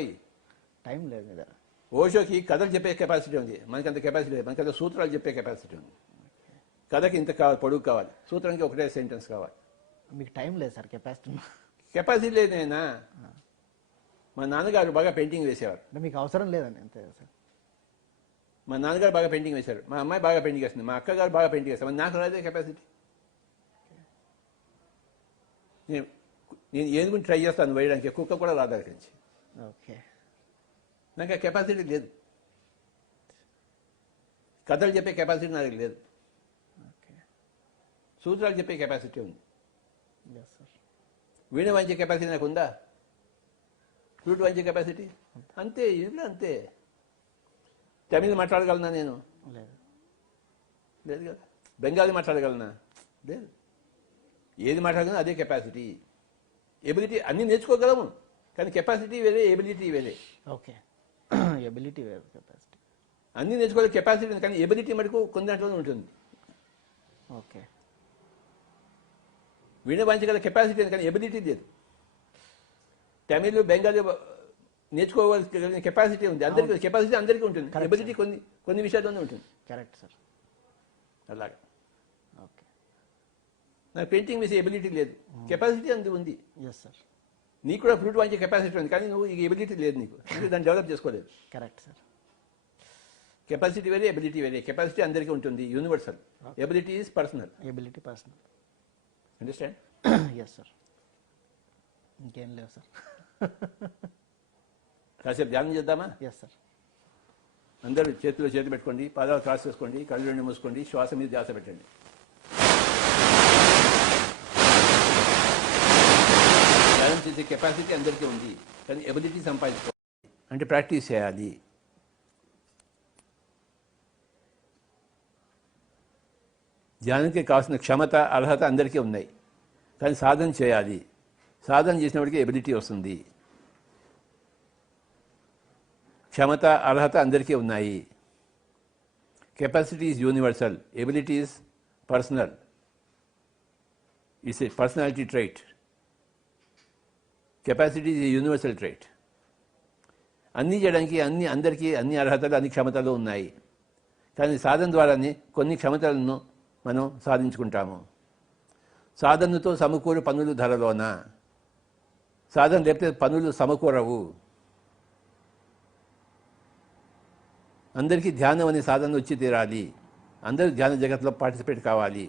టైం లేదు కదా. ఓషోకి కథలు చెప్పే కెపాసిటీ ఉంది, మనకంత కెపాసిటీ లేదు. మనకంత సూత్రాలు చెప్పే కెపాసిటీ ఉంది. కథకి ఇంత కావాలి, పొడుగు కావాలి, సూత్రానికి ఒకటే సెంటెన్స్ కావాలి. మీకు టైం లేదు సార్, కెపాసిటీ లేదు. నేనా, మా నాన్నగారు బాగా పెయింటింగ్ వేసేవారు. అంటే మీకు అవసరం లేదండి, అంతే సార్. మా నాన్నగారు బాగా పెయింటింగ్ వేశారు, మా అమ్మాయి బాగా పెయింటింగ్ వేస్తుంది, మా అక్కగారు బాగా పెయింటింగ్ వేస్తారు. మరి నాకు రాదే కెపాసిటీ. నేను ఏది గురించి ట్రై చేస్తాను వేయడానికి, కుక్క కూడా రాదు అక్కడి నుంచి. ఓకే. నాకు ఆ కెపాసిటీ లేదు. కథలు చెప్పే కెపాసిటీ నాకు లేదు. ఓకే. సూత్రాలు చెప్పే కెపాసిటీ ఉంది. Yes sir. వీణ వాయించే కెపాసిటీ నాకు ఉందా? ఫ్లూట్ వాయించే కెపాసిటీ అంతే. ఇది అంతే. తమిళ్ మాట్లాడగలనా నేను? లేదు. లేదు కదా. బెంగాలీ మాట్లాడగలనా? లేదు. ఏది మాట్లాడగలనా అదే కెపాసిటీ. ఎబిలిటీ అన్నీ నేర్చుకోగలము, కానీ కెపాసిటీ వేరే, ఎబిలిటీ వేరే. ఓకే. ఎబిలిటీ వేరే, కెపాసిటీ. అన్నీ నేర్చుకోవాలి కెపాసిటీ ఉంది, కానీ ఎబిలిటీ మటుకు కొన్ని దాంట్లోనే ఉంటుంది. ఓకే. వీణ వాయించగల కెపాసిటీ ఉంది, కానీ ఎబిలిటీ లేదు. తమిళ్ బెంగాలీ నేర్చుకోవాల్సిన కెపాసిటీ ఉంది, అందరికీ కెపాసిటీ అందరికీ ఉంటుంది. ఎబిలిటీ కొన్ని విషయాల్లోనే ఉంటుంది. Correct sir. అలాగే ఓకే. నాకు పెయింటింగ్ వేసే ఎబిలిటీ లేదు, కెపాసిటీ అందు ఉంది. Yes sir. నీకు కూడా ఫ్లూట్ వాయించే కెపాసిటీ ఉంది, కానీ నువ్వు ఈ ఎబిలిటీ లేదు నీకు, దాన్ని డెవలప్ చేసుకోలేదు. Correct sir. కెపాసిటీ వేరే, ఎబిలిటీ వేరే. కెపాసిటీ అందరికీ ఉంటుంది, universal. Ability is personal. Ability personal. Understand? Yes sir. ఇంకేం లేవు సార్. కాసేపు ధ్యానం చేద్దామా? Yes sir. అందరూ చేతిలో చేతి పెట్టుకోండి, పాదాలు క్రాస్ చేసుకోండి, కళ్ళు రెండు మూసుకోండి, శ్వాస మీద ధ్యాస పెట్టండి. ధ్యానం చేసే కెపాసిటీ అందరికీ ఉంది, కానీ ఎబిలిటీ సంపాదించుకోవాలి, అంటే ప్రాక్టీస్ చేయాలి. ధ్యానానికి కావాల్సిన క్షమత, అర్హత అందరికీ ఉన్నాయి, కానీ సాధన చేయాలి. సాధన చేసినప్పటికీ ఎబిలిటీ వస్తుంది. క్షమత, అర్హత అందరికీ ఉన్నాయి. Capacity is universal, ability is personal. It's a personality trait. Capacity is a universal trait. అన్నీ చేయడానికి అందరికీ అన్ని అర్హతలు, అన్ని క్షమతలు ఉన్నాయి, కానీ సాధన ద్వారానే కొన్ని క్షమతలను మనం సాధించుకుంటాము. సాధనతో సమకూరు పనులు ధరలోన. సాధన లేకపోతే పనులు సమకూరవు. అందరికీ ధ్యానం అనే సాధన వచ్చి తీరాలి. అందరూ ధ్యాన జగత్తులో పార్టిసిపేట్ కావాలి.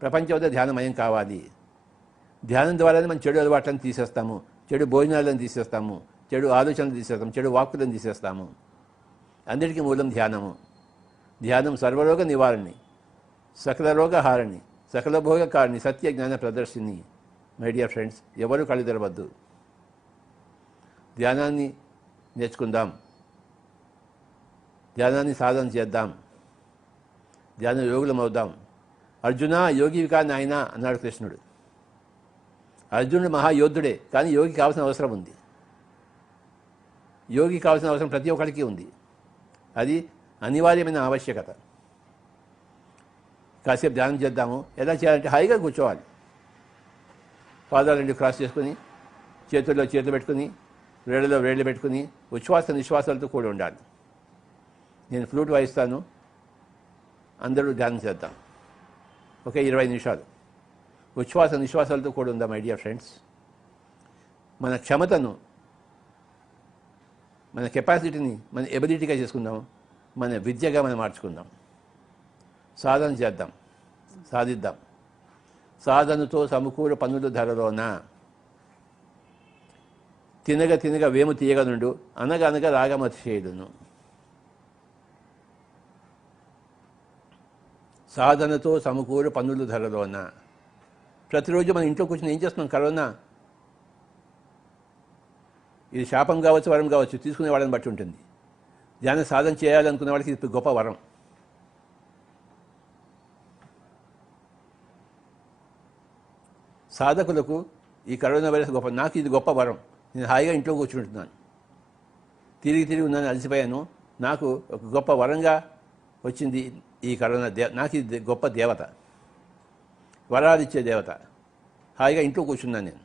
ప్రపంచంలో ధ్యానమయం కావాలి. ధ్యానం ద్వారానే మనం చెడు అలవాట్లను తీసేస్తాము, చెడు భోజనాలను తీసేస్తాము, చెడు ఆలోచనలు తీసేస్తాము, చెడు వాక్కులను తీసేస్తాము. అందరికీ మూలం ధ్యానము. ధ్యానం సర్వరోగ నివారణి, సకల రోగ హారణి, సకల భోగ కారణి, సత్య జ్ఞాన ప్రదర్శిని. మై డియర్ ఫ్రెండ్స్, ఎవరు కళ్ళు తెరవద్దు. ధ్యానాన్ని నేర్చుకుందాం, ధ్యానాన్ని సాధన చేద్దాం, ధ్యాన యోగులం అవుదాం. అర్జున యోగివికా నాయన అన్నాడు కృష్ణుడు. అర్జునుడు మహాయోధుడే, కానీ యోగికి కావాల్సిన అవసరం ఉంది. యోగికి కావాల్సిన అవసరం ప్రతి ఒక్కరికి ఉంది. అది అనివార్యమైన ఆవశ్యకత. కాసేపు ధ్యానం చేద్దాము. ఎలా చేయాలంటే హాయిగా కూర్చోవాలి. పాదాలు రెండు క్రాస్ చేసుకుని, చేతుల్లో చేతులు పెట్టుకుని, వేళ్ళలో వేళ్ళు పెట్టుకుని, ఉచ్ఛ్వాస నిశ్వాసాలతో కూడి ఉండాలి. నేను ఫ్లూట్ వాయిస్తాను, అందరూ ధ్యానం చేద్దాం. ఒకే 20 నిమిషాలు ఉచ్ఛ్వాస నిశ్వాసాలతో కూడి ఉందాం. మై డియర్ ఫ్రెండ్స్, మన క్షమతను, మన కెపాసిటీని మన ఎబిలిటీగా చేసుకుందాం, మన విద్యగా మనం మార్చుకుందాం. సాధన చేద్దాం, సాధిద్దాం. సాధనతో సమకూరు పనులు ధరలోన తినగ తినగ వేము తీయగనుండు, అనగా అనగా రాగమతి చేయుదును. సాధనతో సమకూరు పనులు ధరలోన. ప్రతిరోజు మన ఇంట్లో కూర్చొని ఏం చేస్తున్నాం? కరోనా ఇది శాపం కావచ్చు, వరం కావచ్చు, తీసుకునే వాళ్ళని బట్టి ఉంటుంది. ధ్యాన సాధన చేయాలనుకునే వాళ్ళకి ఇది గొప్ప వరం. సాధకులకు ఈ కరోనా వైరస్ గొప్ప. నాకు ఇది గొప్ప వరం. నేను హాయిగా ఇంట్లో కూర్చుంటున్నాను, తిరిగి తిరిగి ఉన్నాను, అలసిపోయాను. నాకు ఒక గొప్ప వరంగా వచ్చింది ఈ కరోనా. నాకు ఇది గొప్ప దేవత, వరాలిచ్చే దేవత. హాయిగా ఇంట్లో కూర్చున్నాను నేను.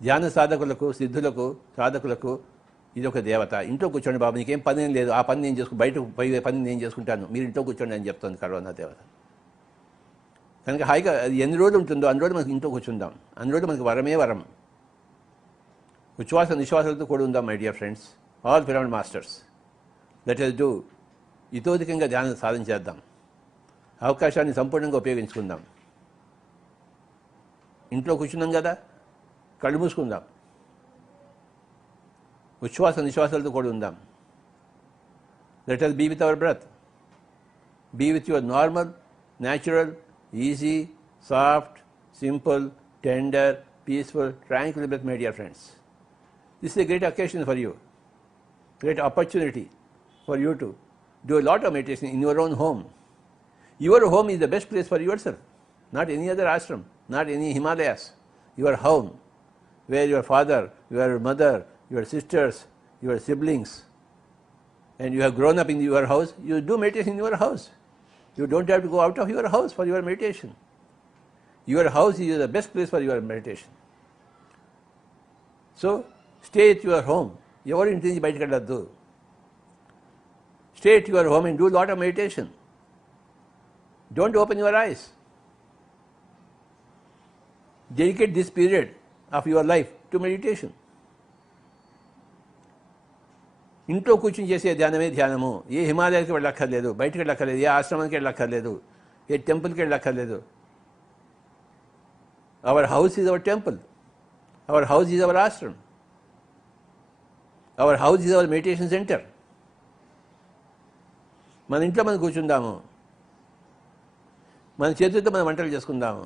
ధ్యాన సాధకులకు, సిద్ధులకు, సాధకులకు ఇది ఒక దేవత. ఇంట్లో కూర్చోండి బాబు, నీకేం పని ఏం లేదు, ఆ పని నేను చేసుకుని బయట పోయే పని నేను చేసుకుంటాను, మీరు ఇంట్లో కూర్చోండి అని చెప్తుంది కరోనా దేవత. కనుక హాయిగా అది ఎన్ని రోజులు ఉంటుందో అన్ని రోజులు మనకి ఇంట్లో కూర్చుందాం. అన్ని రోజులు మనకి వరమే వరం. ఉచ్ఛ్వాస నిశ్వాసాలతో కూడి ఉందాం. My dear friends, all pyramid masters, let us do. ఇతోధికంగా ధ్యానం సాధన చేద్దాం. అవకాశాన్ని సంపూర్ణంగా ఉపయోగించుకుందాం. ఇంట్లో కూర్చున్నాం కదా, కళ్ళు మూసుకుందాం. ఉచ్ఛ్వాస నిశ్వాసాలతో కూడి ఉందాం. Let us be with our breath. Be with your normal, natural, easy, soft, simple, tender, peaceful, tranquil breath, my dear friends. This is a great occasion for you, great opportunity for you to do a lot of meditation in your own home. Your home is the best place for yourself, not any other ashram, not any Himalayas. Your home, where your father, your mother, your sisters, your siblings, and you have grown up in your house, you do meditation in your house. You don't have to go out of your house for your meditation. Your house is the best place for your meditation. So, stay at your home. ఎవరు ఇంటి నుంచి బయటకు వెళ్ళొద్దు. Stay at your home and do a lot of meditation. Don't open your eyes. Dedicate this period of your life to meditation. ఇంట్లో కూర్చుని చేసే ధ్యానమే ధ్యానము. ఏ హిమాలయానికి వెళ్ళక్కర్లేదు, బయటకు వెళ్ళక్కర్లేదు, ఏ ఆశ్రమానికి వెళ్ళక్కర్లేదు, ఏ టెంపుల్కి వెళ్ళక్కర్లేదు. Our house is our temple, our house is our Ashram, our house is our meditation centre. మన ఇంట్లో మనం కూర్చుందాము, మన చేతులతో మనం వంటలు చేసుకుందాము,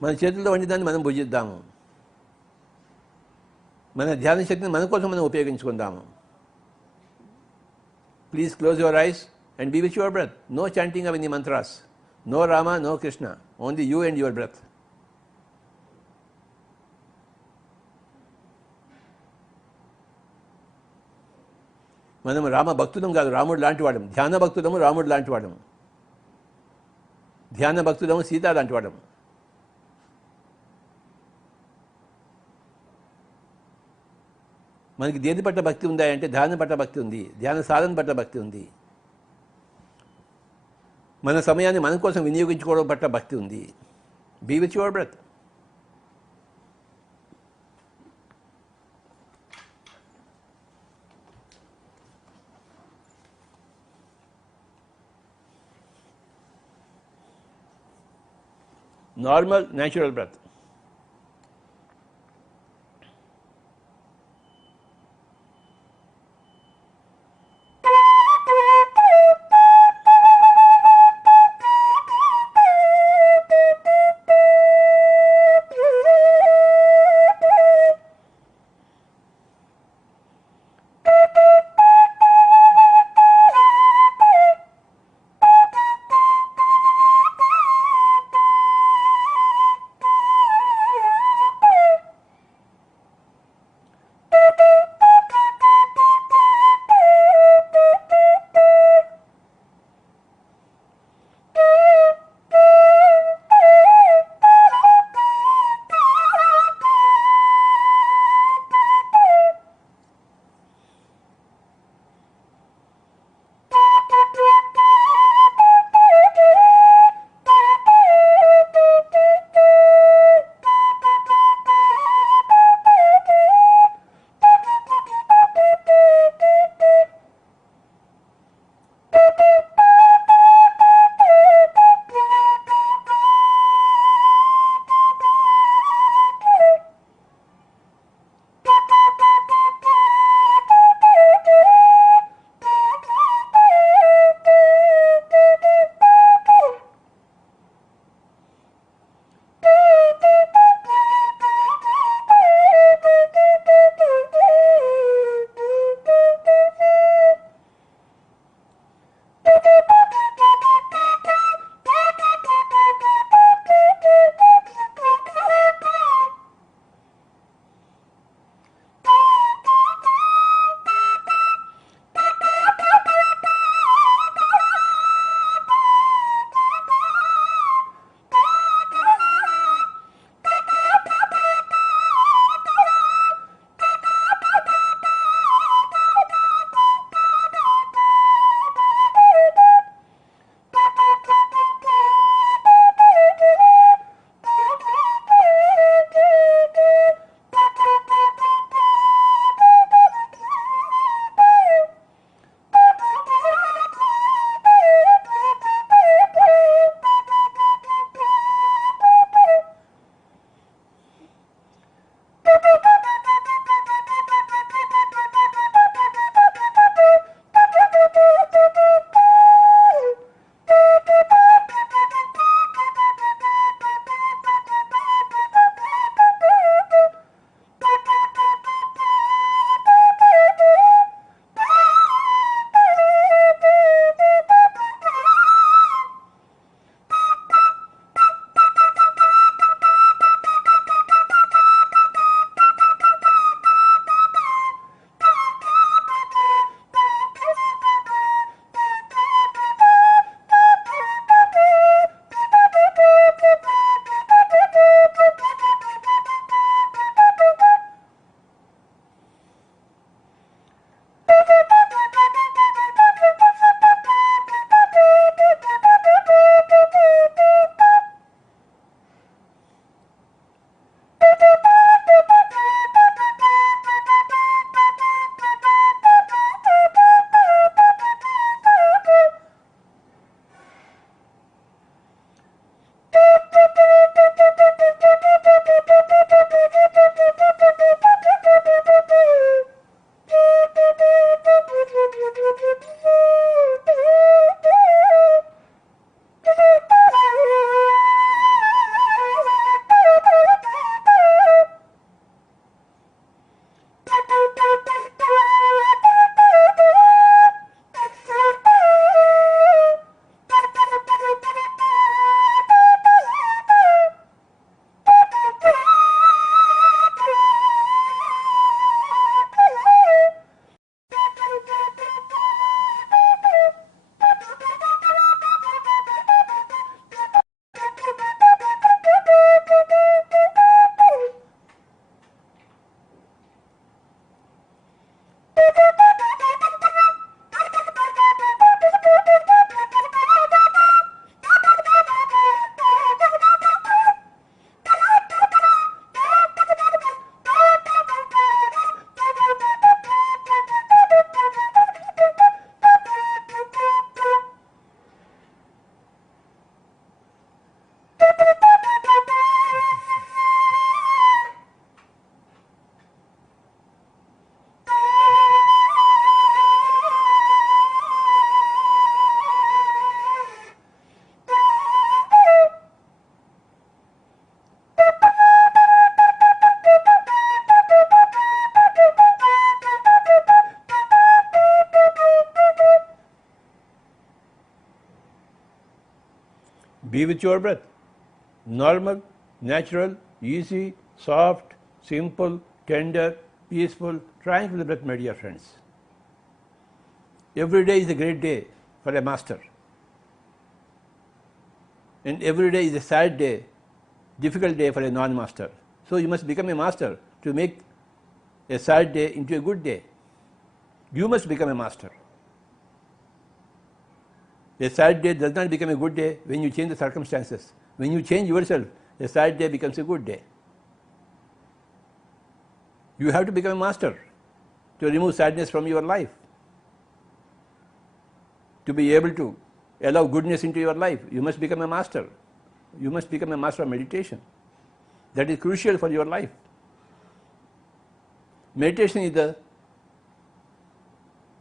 మన చేతులతో వండిదాన్ని మనం భుజిద్దాము, మన ధ్యాన శక్తిని మన కోసం మనం ఉపయోగించుకుందాము. Please close your eyes and be with your breath. No chanting of any mantras, no Rama, no Krishna, only you and your breath. మనం రామ భక్తులం కాదు, రాముడు లాంటి వాడము. ధ్యాన భక్తులము, రాముడు లాంటి వాడము. ధ్యాన భక్తులము, సీత లాంటి వాడము. మనకి దేని పట్ల భక్తి ఉందా అంటే ధ్యానం పట్ల భక్తి ఉంది, ధ్యాన సాధన పట్ల భక్తి ఉంది. మన సమయాన్ని మన కోసం వినియోగించుకోవడం పట్ల భక్తి ఉంది. Be with your breath. Normal natural breath. Be with your breath. Normal, natural, easy, soft, simple, tender, peaceful, tranquil breath, my dear friends. Every day is a great day for a master. And every day is a sad day, difficult day for a non-master. So you must become a master to make a sad day into a good day. You must become a master. A sad day does not become a good day when you change the circumstances. When you change yourself, a sad day becomes a good day. You have to become a master to remove sadness from your life, to be able to allow goodness into your life. You must become a master. You must become a master of meditation. That is crucial for your life. Meditation is the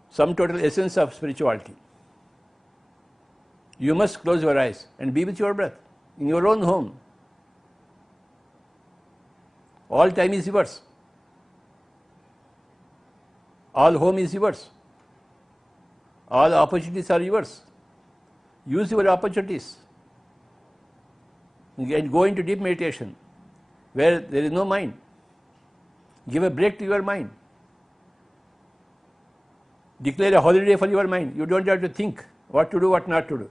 sum total essence of spirituality. You must close your eyes and be with your breath in your own home. All time is yours. All home is yours. All opportunities are yours. Use your opportunities and go into deep meditation where there is no mind. Give a break to your mind. Declare a holiday for your mind. You don't have to think what to do, what not to do,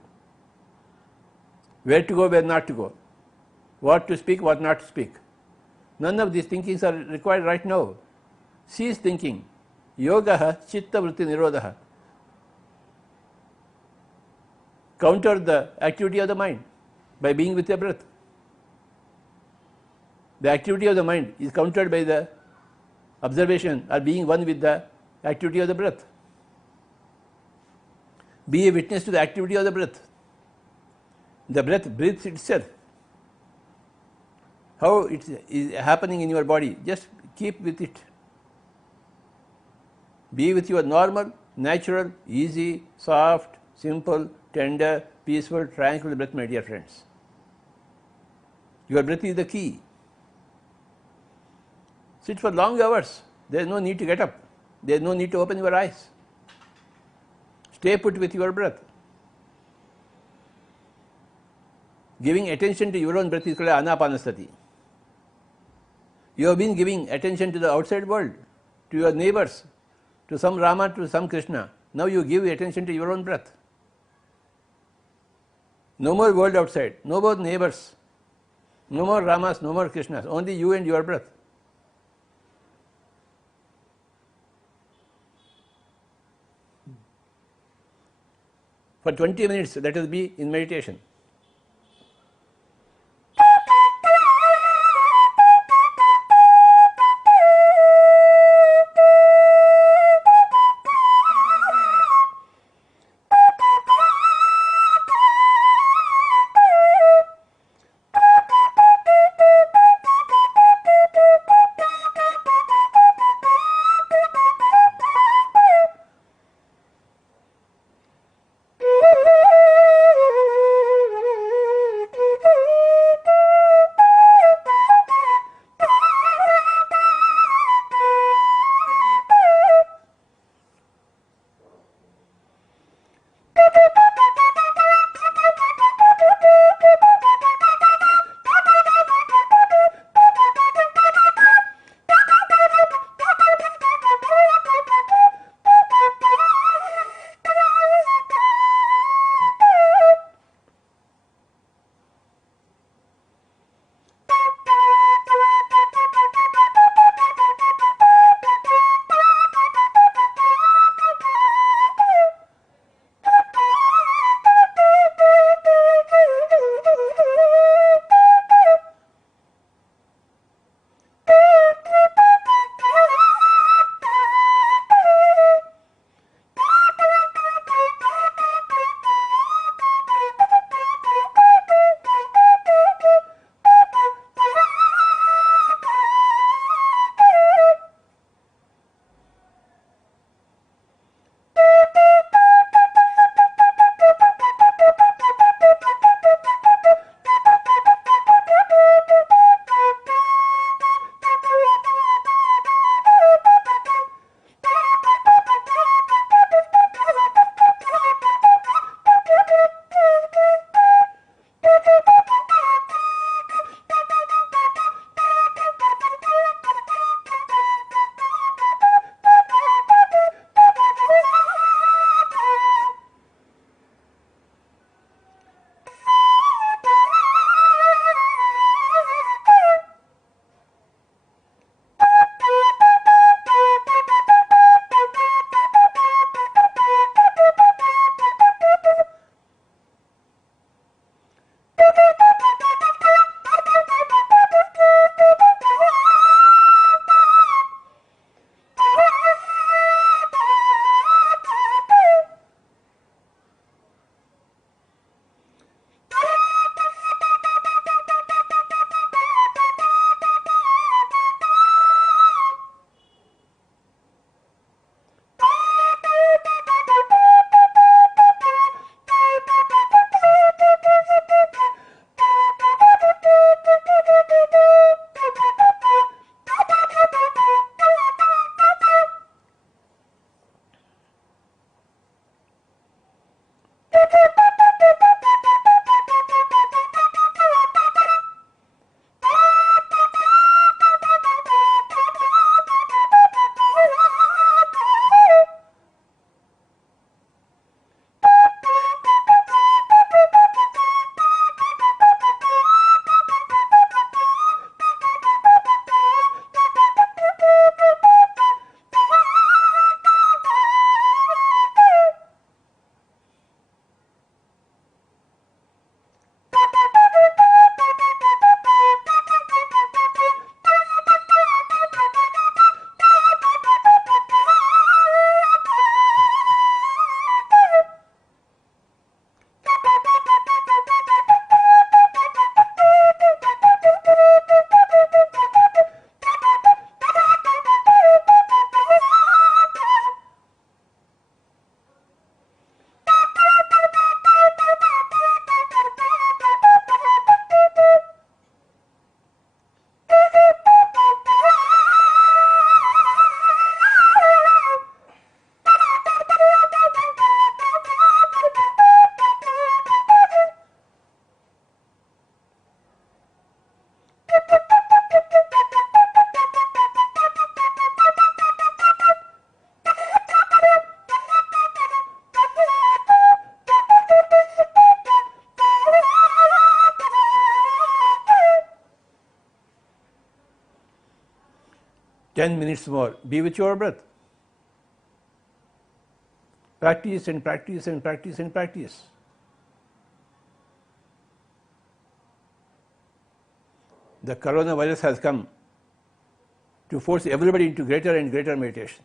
where to go, where not to go, what to speak, what not to speak. None of these thinkings are required right now. Cease thinking. Yoga chitta vritti nirodha. Counter the activity of the mind by being with the breath. The activity of the mind is countered by the observation or being one with the activity of the breath. Be a witness to the activity of the breath. The breath breathes itself. How it is happening in your body, just keep with it. Be with your normal, natural, easy, soft, simple, tender, peaceful, tranquil breath, my dear friends. Your breath is the key. Sit for long hours. There is no need to get up. There is no need to open your eyes. Stay put with your breath. Giving attention to your own breath is called anapanasati. You have been giving attention to the outside world, to your neighbors, to some Rama, to some Krishna. Now you give attention to your own breath. No more world outside, no more neighbors, no more Ramas, no more Krishnas, only you and your breath. For 20 minutes, let us be in meditation. 10 minutes more. Be with your breath. Practice and practice and practice and practice. The coronavirus has come to force everybody into greater and greater meditation.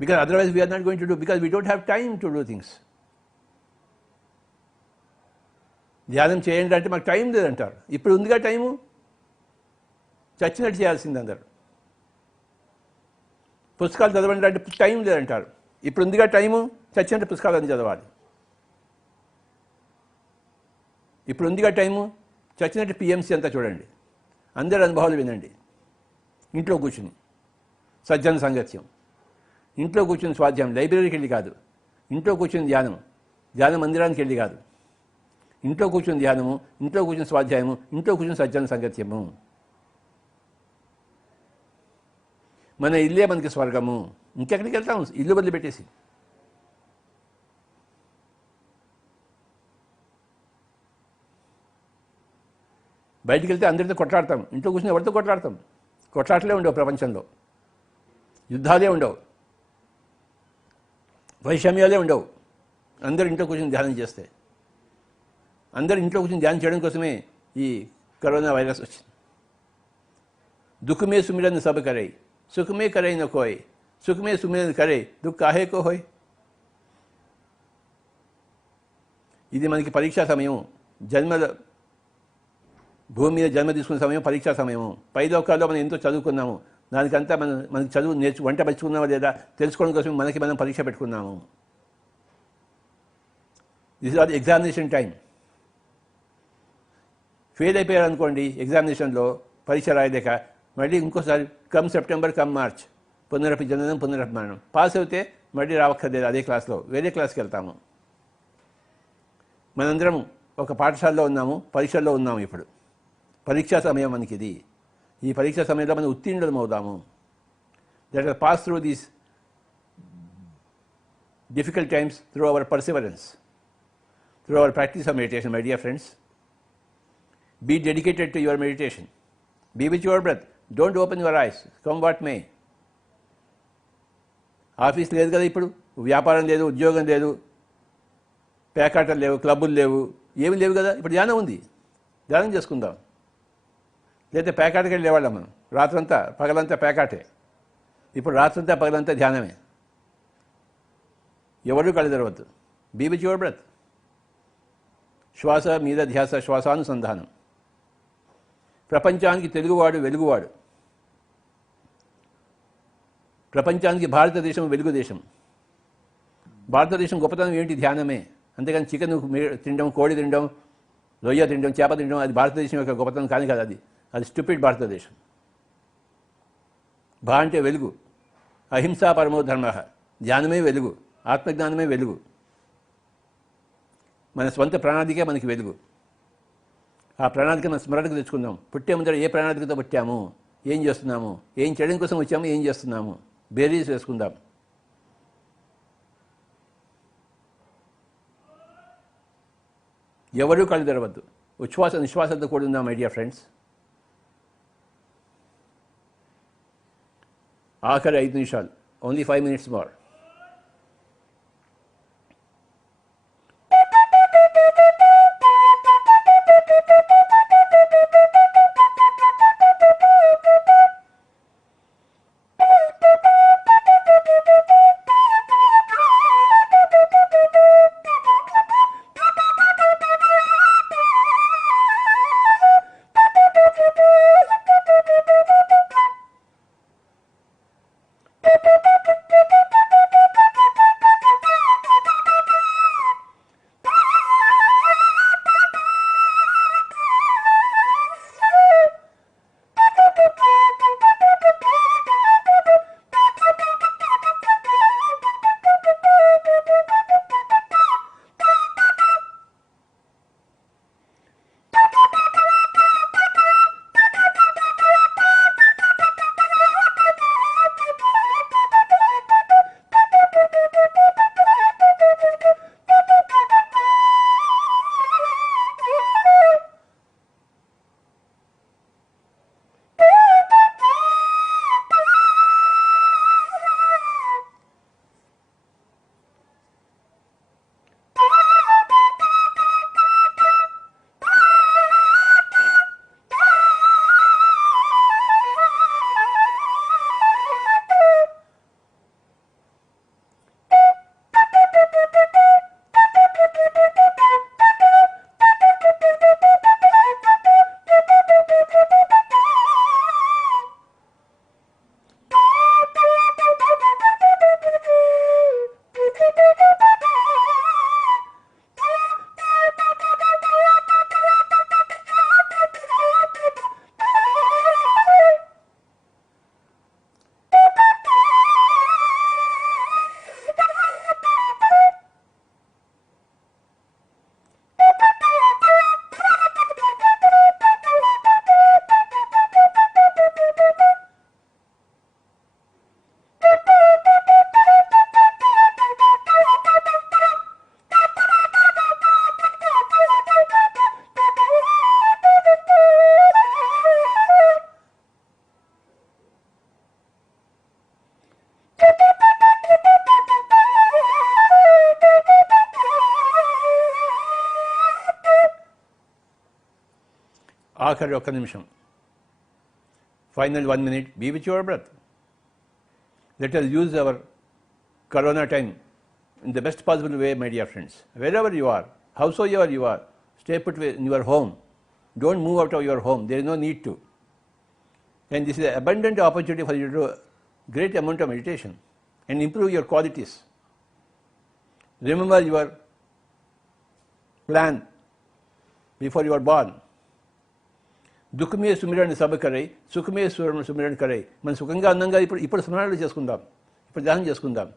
Because otherwise we are not going to do, because we don't have time to do things. ధ్యానం చేయండి అంటే మాకు time లేదంటారు. ఇప్పుడు ఉందిగా time, చచ్చినట్టు చేయాల్సింది అందరు. పుస్తకాలు చదవండి అంటే టైం లేదంటారు. ఇప్పుడు ఉందిగా టైము, చచ్చినట్టు పుస్తకాలు అన్ని చదవాలి. ఇప్పుడు ఉందిగా టైము, చచ్చినట్టు పిఎంసీ అంతా చూడండి, అందరి అనుభవాలు వినండి. ఇంట్లో కూర్చుని సజ్జన సాంగత్యం, ఇంట్లో కూర్చుని స్వాధ్యాయం, లైబ్రరీకి వెళ్ళి కాదు, ఇంట్లో కూర్చుని ధ్యానం, ధ్యాన మందిరానికి వెళ్ళి కాదు, ఇంట్లో కూర్చుని ధ్యానము, ఇంట్లో కూర్చుని స్వాధ్యాయము, ఇంట్లో కూర్చుని సజ్జన సాంగత్యము. మన ఇల్లే మనకి స్వర్గము. ఇంకెక్కడికి వెళ్తాము ఇల్లు వదిలిపెట్టేసి? బయటికి వెళ్తే అందరితో కొట్లాడతాం, ఇంట్లో కూర్చుని ఎవరితో కొట్లాడతాం? కొట్లాటలే ఉండవు ప్రపంచంలో, యుద్ధాలే ఉండవు, వైషమ్యాలే ఉండవు. అందరూ ఇంట్లో కూర్చొని ధ్యానం చేస్తే, అందరూ ఇంట్లో కూర్చొని ధ్యానం చేయడం కోసమే ఈ కరోనా వైరస్ వచ్చింది. దుఃఖమే సుమిరన్ సబ్ కరై, సుఖమే కరై న కోయ్, సుఖమే సుమిరన్ కరై, దుఃఖ కాహే కో హోయ్. ఇది మనకి పరీక్షా సమయం. జన్మల భూమి మీద జన్మ తీసుకునే సమయం పరీక్షా సమయము. పైలోకాల్లో మనం ఎంతో చదువుకున్నాము, దానికంతా మనకి చదువు వంట పరుచుకున్నామా లేదా తెలుసుకోవడం కోసం మనకి మనం పరీక్ష పెట్టుకున్నాము. This are examination time. Fail అయిపోయారు అనుకోండి ఎగ్జామినేషన్లో, పరీక్ష రాయలేక, మళ్ళీ ఇంకోసారి కమ్ సెప్టెంబర్ కమ్ మార్చ్ పునరపి జననం పునరపి మరణం. పాస్ అవుతే మళ్ళీ రావక్కర్లేదు, అదే క్లాస్లో వేరే క్లాస్కి వెళ్తాము. మనందరం ఒక పాఠశాలలో ఉన్నాము, పరీక్షల్లో ఉన్నాము. ఇప్పుడు పరీక్షా సమయం మనకి ఇది. ఈ పరీక్షా సమయంలో మనం ఉత్తీర్ణులం అవుదాము. Let us pass through these difficult times through our perseverance, through our practice of meditation, my dear friends. Be dedicated to your meditation. Be with your breath. Don't open your eyes, come what may. Office లేదు కదా ఇప్పుడు, వ్యాపారం లేదు, ఉద్యోగం లేదు, పేకాటలు లేవు, క్లబ్బులు లేవు, ఏమి లేవు కదా. ఇప్పుడు ధ్యానం ఉంది, ధ్యానం చేసుకుందాం. లేదా పేకాటకి వెళ్ళేవాళ్ళం మనం, రాత్రంతా పగలంతా పేకాటే. ఇప్పుడు రాత్రంతా పగలంతా ధ్యానమే. ఎవరు కళ్ళు తెరవద్దు. Be with your breath. శ్వాస మీద ధ్యాస, శ్వాసానుసంధానం. ప్రపంచానికి తెలుగువాడు వెలుగువాడు. ప్రపంచానికి భారతదేశం వెలుగు దేశం. భారతదేశం గొప్పతనం ఏంటి? ధ్యానమే. అంతేగాని చికెన్ తినడం, కోడి తినడం, రొయ్య తినడం, చేప తినడం అది భారతదేశం యొక్క గొప్పతనం కానీ కదా. అది స్టూపిడ్ భారతదేశం. భా అంటే వెలుగు. అహింసా పరమో ధర్మ. ధ్యానమే వెలుగు, ఆత్మజ్ఞానమే వెలుగు. మన స్వంత ప్రణాళికే మనకి వెలుగు. ఆ ప్రణాళిక మన స్మరణకు తెచ్చుకుందాం. పుట్టే ముందర ఏ ప్రణాళికతో పుట్టాము, ఏం చేస్తున్నాము, ఏం చేయడం కోసం వచ్చాము, ఏం చేస్తున్నాము, బేరీస్ వేసుకుందాం. ఎవరూ కళ్ళు తెరవద్దు. ఉచ్ఛ్వాస నిశ్వాసంతో కూడుందాం మై డియర్ ఫ్రెండ్స్. ఆఖరి 5 నిమిషాలు, ఓన్లీ 5 minutes more. ఆఖరి ఒక్క నిమిషం, final 1 minute, be with your breath. Let us use our corona time in the best possible way, my dear friends. Wherever you are, howsoever you are, stay put in your home. Don't move out of your home. There is no need to. And this is an abundant opportunity for you to do great amount of meditation and improve your qualities. Remember your plan before you are born. దుఃఖ మే సుమిరణ సభ కరై, సుఖమే సుమిరణ కరై. మనం సుఖంగా అందంగా ఇప్పుడు స్మరణలు చేసుకుందాం, ఇప్పుడు ధ్యానం చేసుకుందాం.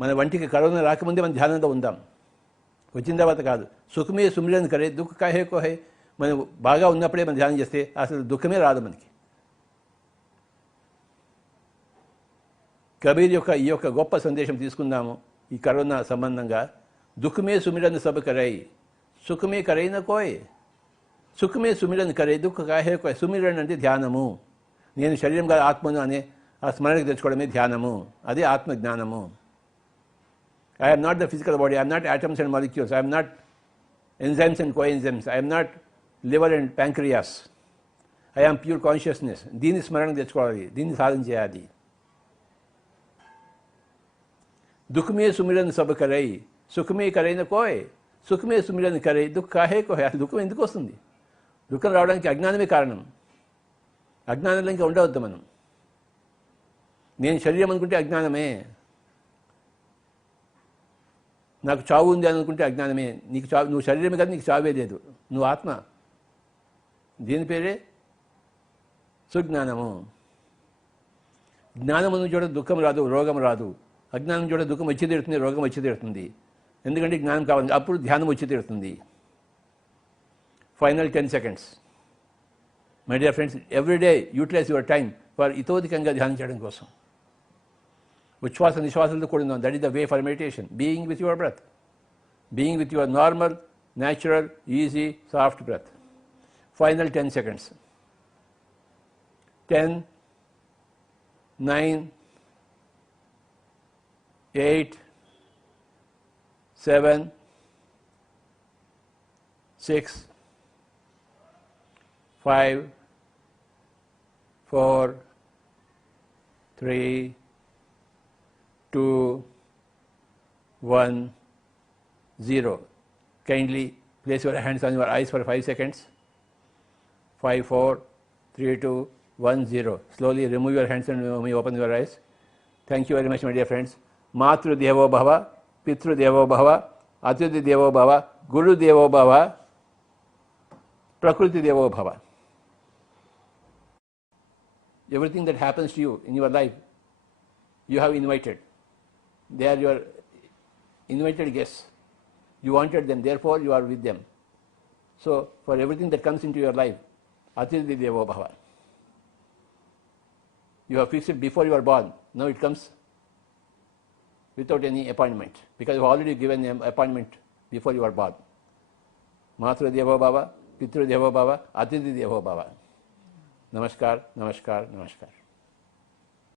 మన వంటికి కరోనా రాకముందే మనం ధ్యానంలో ఉందాం, వచ్చిన తర్వాత కాదు. సుఖమే సుమిరణ కరే దుఃఖ కాహే కోహే. మనం బాగా ఉన్నప్పుడే మనం ధ్యానం చేస్తే అసలు దుఃఖమే రాదు మనకి. కబీర్ యొక్క ఈ యొక్క గొప్ప సందేశం తీసుకుందాము ఈ కరోనా సంబంధంగా. దుఃఖమే సుమిరన్ సబ్ కరై, సుఖమే కరైన కోయ్. సుఖమే సుమిరన్ కరై దుఃఖ కాహే కోయ్. సుమిరన్ అంటే ధ్యానము. నేను శరీరంగా ఆత్మను అనే ఆ స్మరణకు తెచ్చుకోవడమే ధ్యానము. అదే ఆత్మజ్ఞానము. I am not the physical body. I am not atoms and molecules. I am not enzymes and coenzymes. I am not liver and pancreas. I am pure consciousness. దీన్ని స్మరణకు తెచ్చుకోవాలి, దీన్ని సాధన చేయాలి. దుఃఖమే సుమిరన్ సబ్ కరై, సుఖమే కరైన కోయ్. సుఖమే సుమిరన్ కరై దుఃఖ కాహే కోయ్. అసలు దుఃఖం ఎందుకు వస్తుంది? దుఃఖం రావడానికి అజ్ఞానమే కారణం. అజ్ఞానంలో ఇంకా ఉండవద్దు మనం. నేను శరీరం అనుకుంటే అజ్ఞానమే. నాకు చావు ఉంది అని అనుకుంటే అజ్ఞానమే. నీకు చావు, నువ్వు శరీరమే కాదు, నీకు చావే లేదు, నువ్వు ఆత్మ. దీని పేరే సుజ్ఞానము. జ్ఞానం ఉన్న చోట దుఃఖం రాదు, రోగం రాదు. అజ్ఞానం చోట దుఃఖం వచ్చి తీరుతుంది, రోగం వచ్చి తీరుతుంది. ఎందుకంటే జ్ఞానం కావాలి, అప్పుడు ధ్యానం వచ్చి తీరుతుంది. Final 10 seconds. My dear friends, every day utilize your time for ఇతోధికంగా ధ్యానం చేయడం కోసం. ఉచ్ఛ్వాస నిశ్వాసాలతో కూడిన that is the way for meditation. Being with your breath, being with your normal, natural, easy, soft breath. Final 10 seconds. 10, 9, 8, 7, 6, 5, 4, 3, 2, 1, 0. Kindly place your hands on your eyes for 5 seconds. 5, 4, 3, 2, 1, 0. Slowly remove your hands and open your eyes. Thank you very much, my dear friends. Matru Devo Bhava, Pitru Devo Bhava, Atiti Devo Bhava, Guru Devo Bhava, Prakriti Devo Bhava. Everything that happens to you in your life, you have invited. They are your invited guests. You wanted them, therefore you are with them. So, for everything that comes into your life, Atiti Devo Bhava. You have fixed it before you are born. Now it comes without any appointment, because you have already given an appointment before you are born. Matru Devo Bhava, Pitru Devo Bhava, Atiti Devo Bhava. Namaskar, namaskar, namaskar.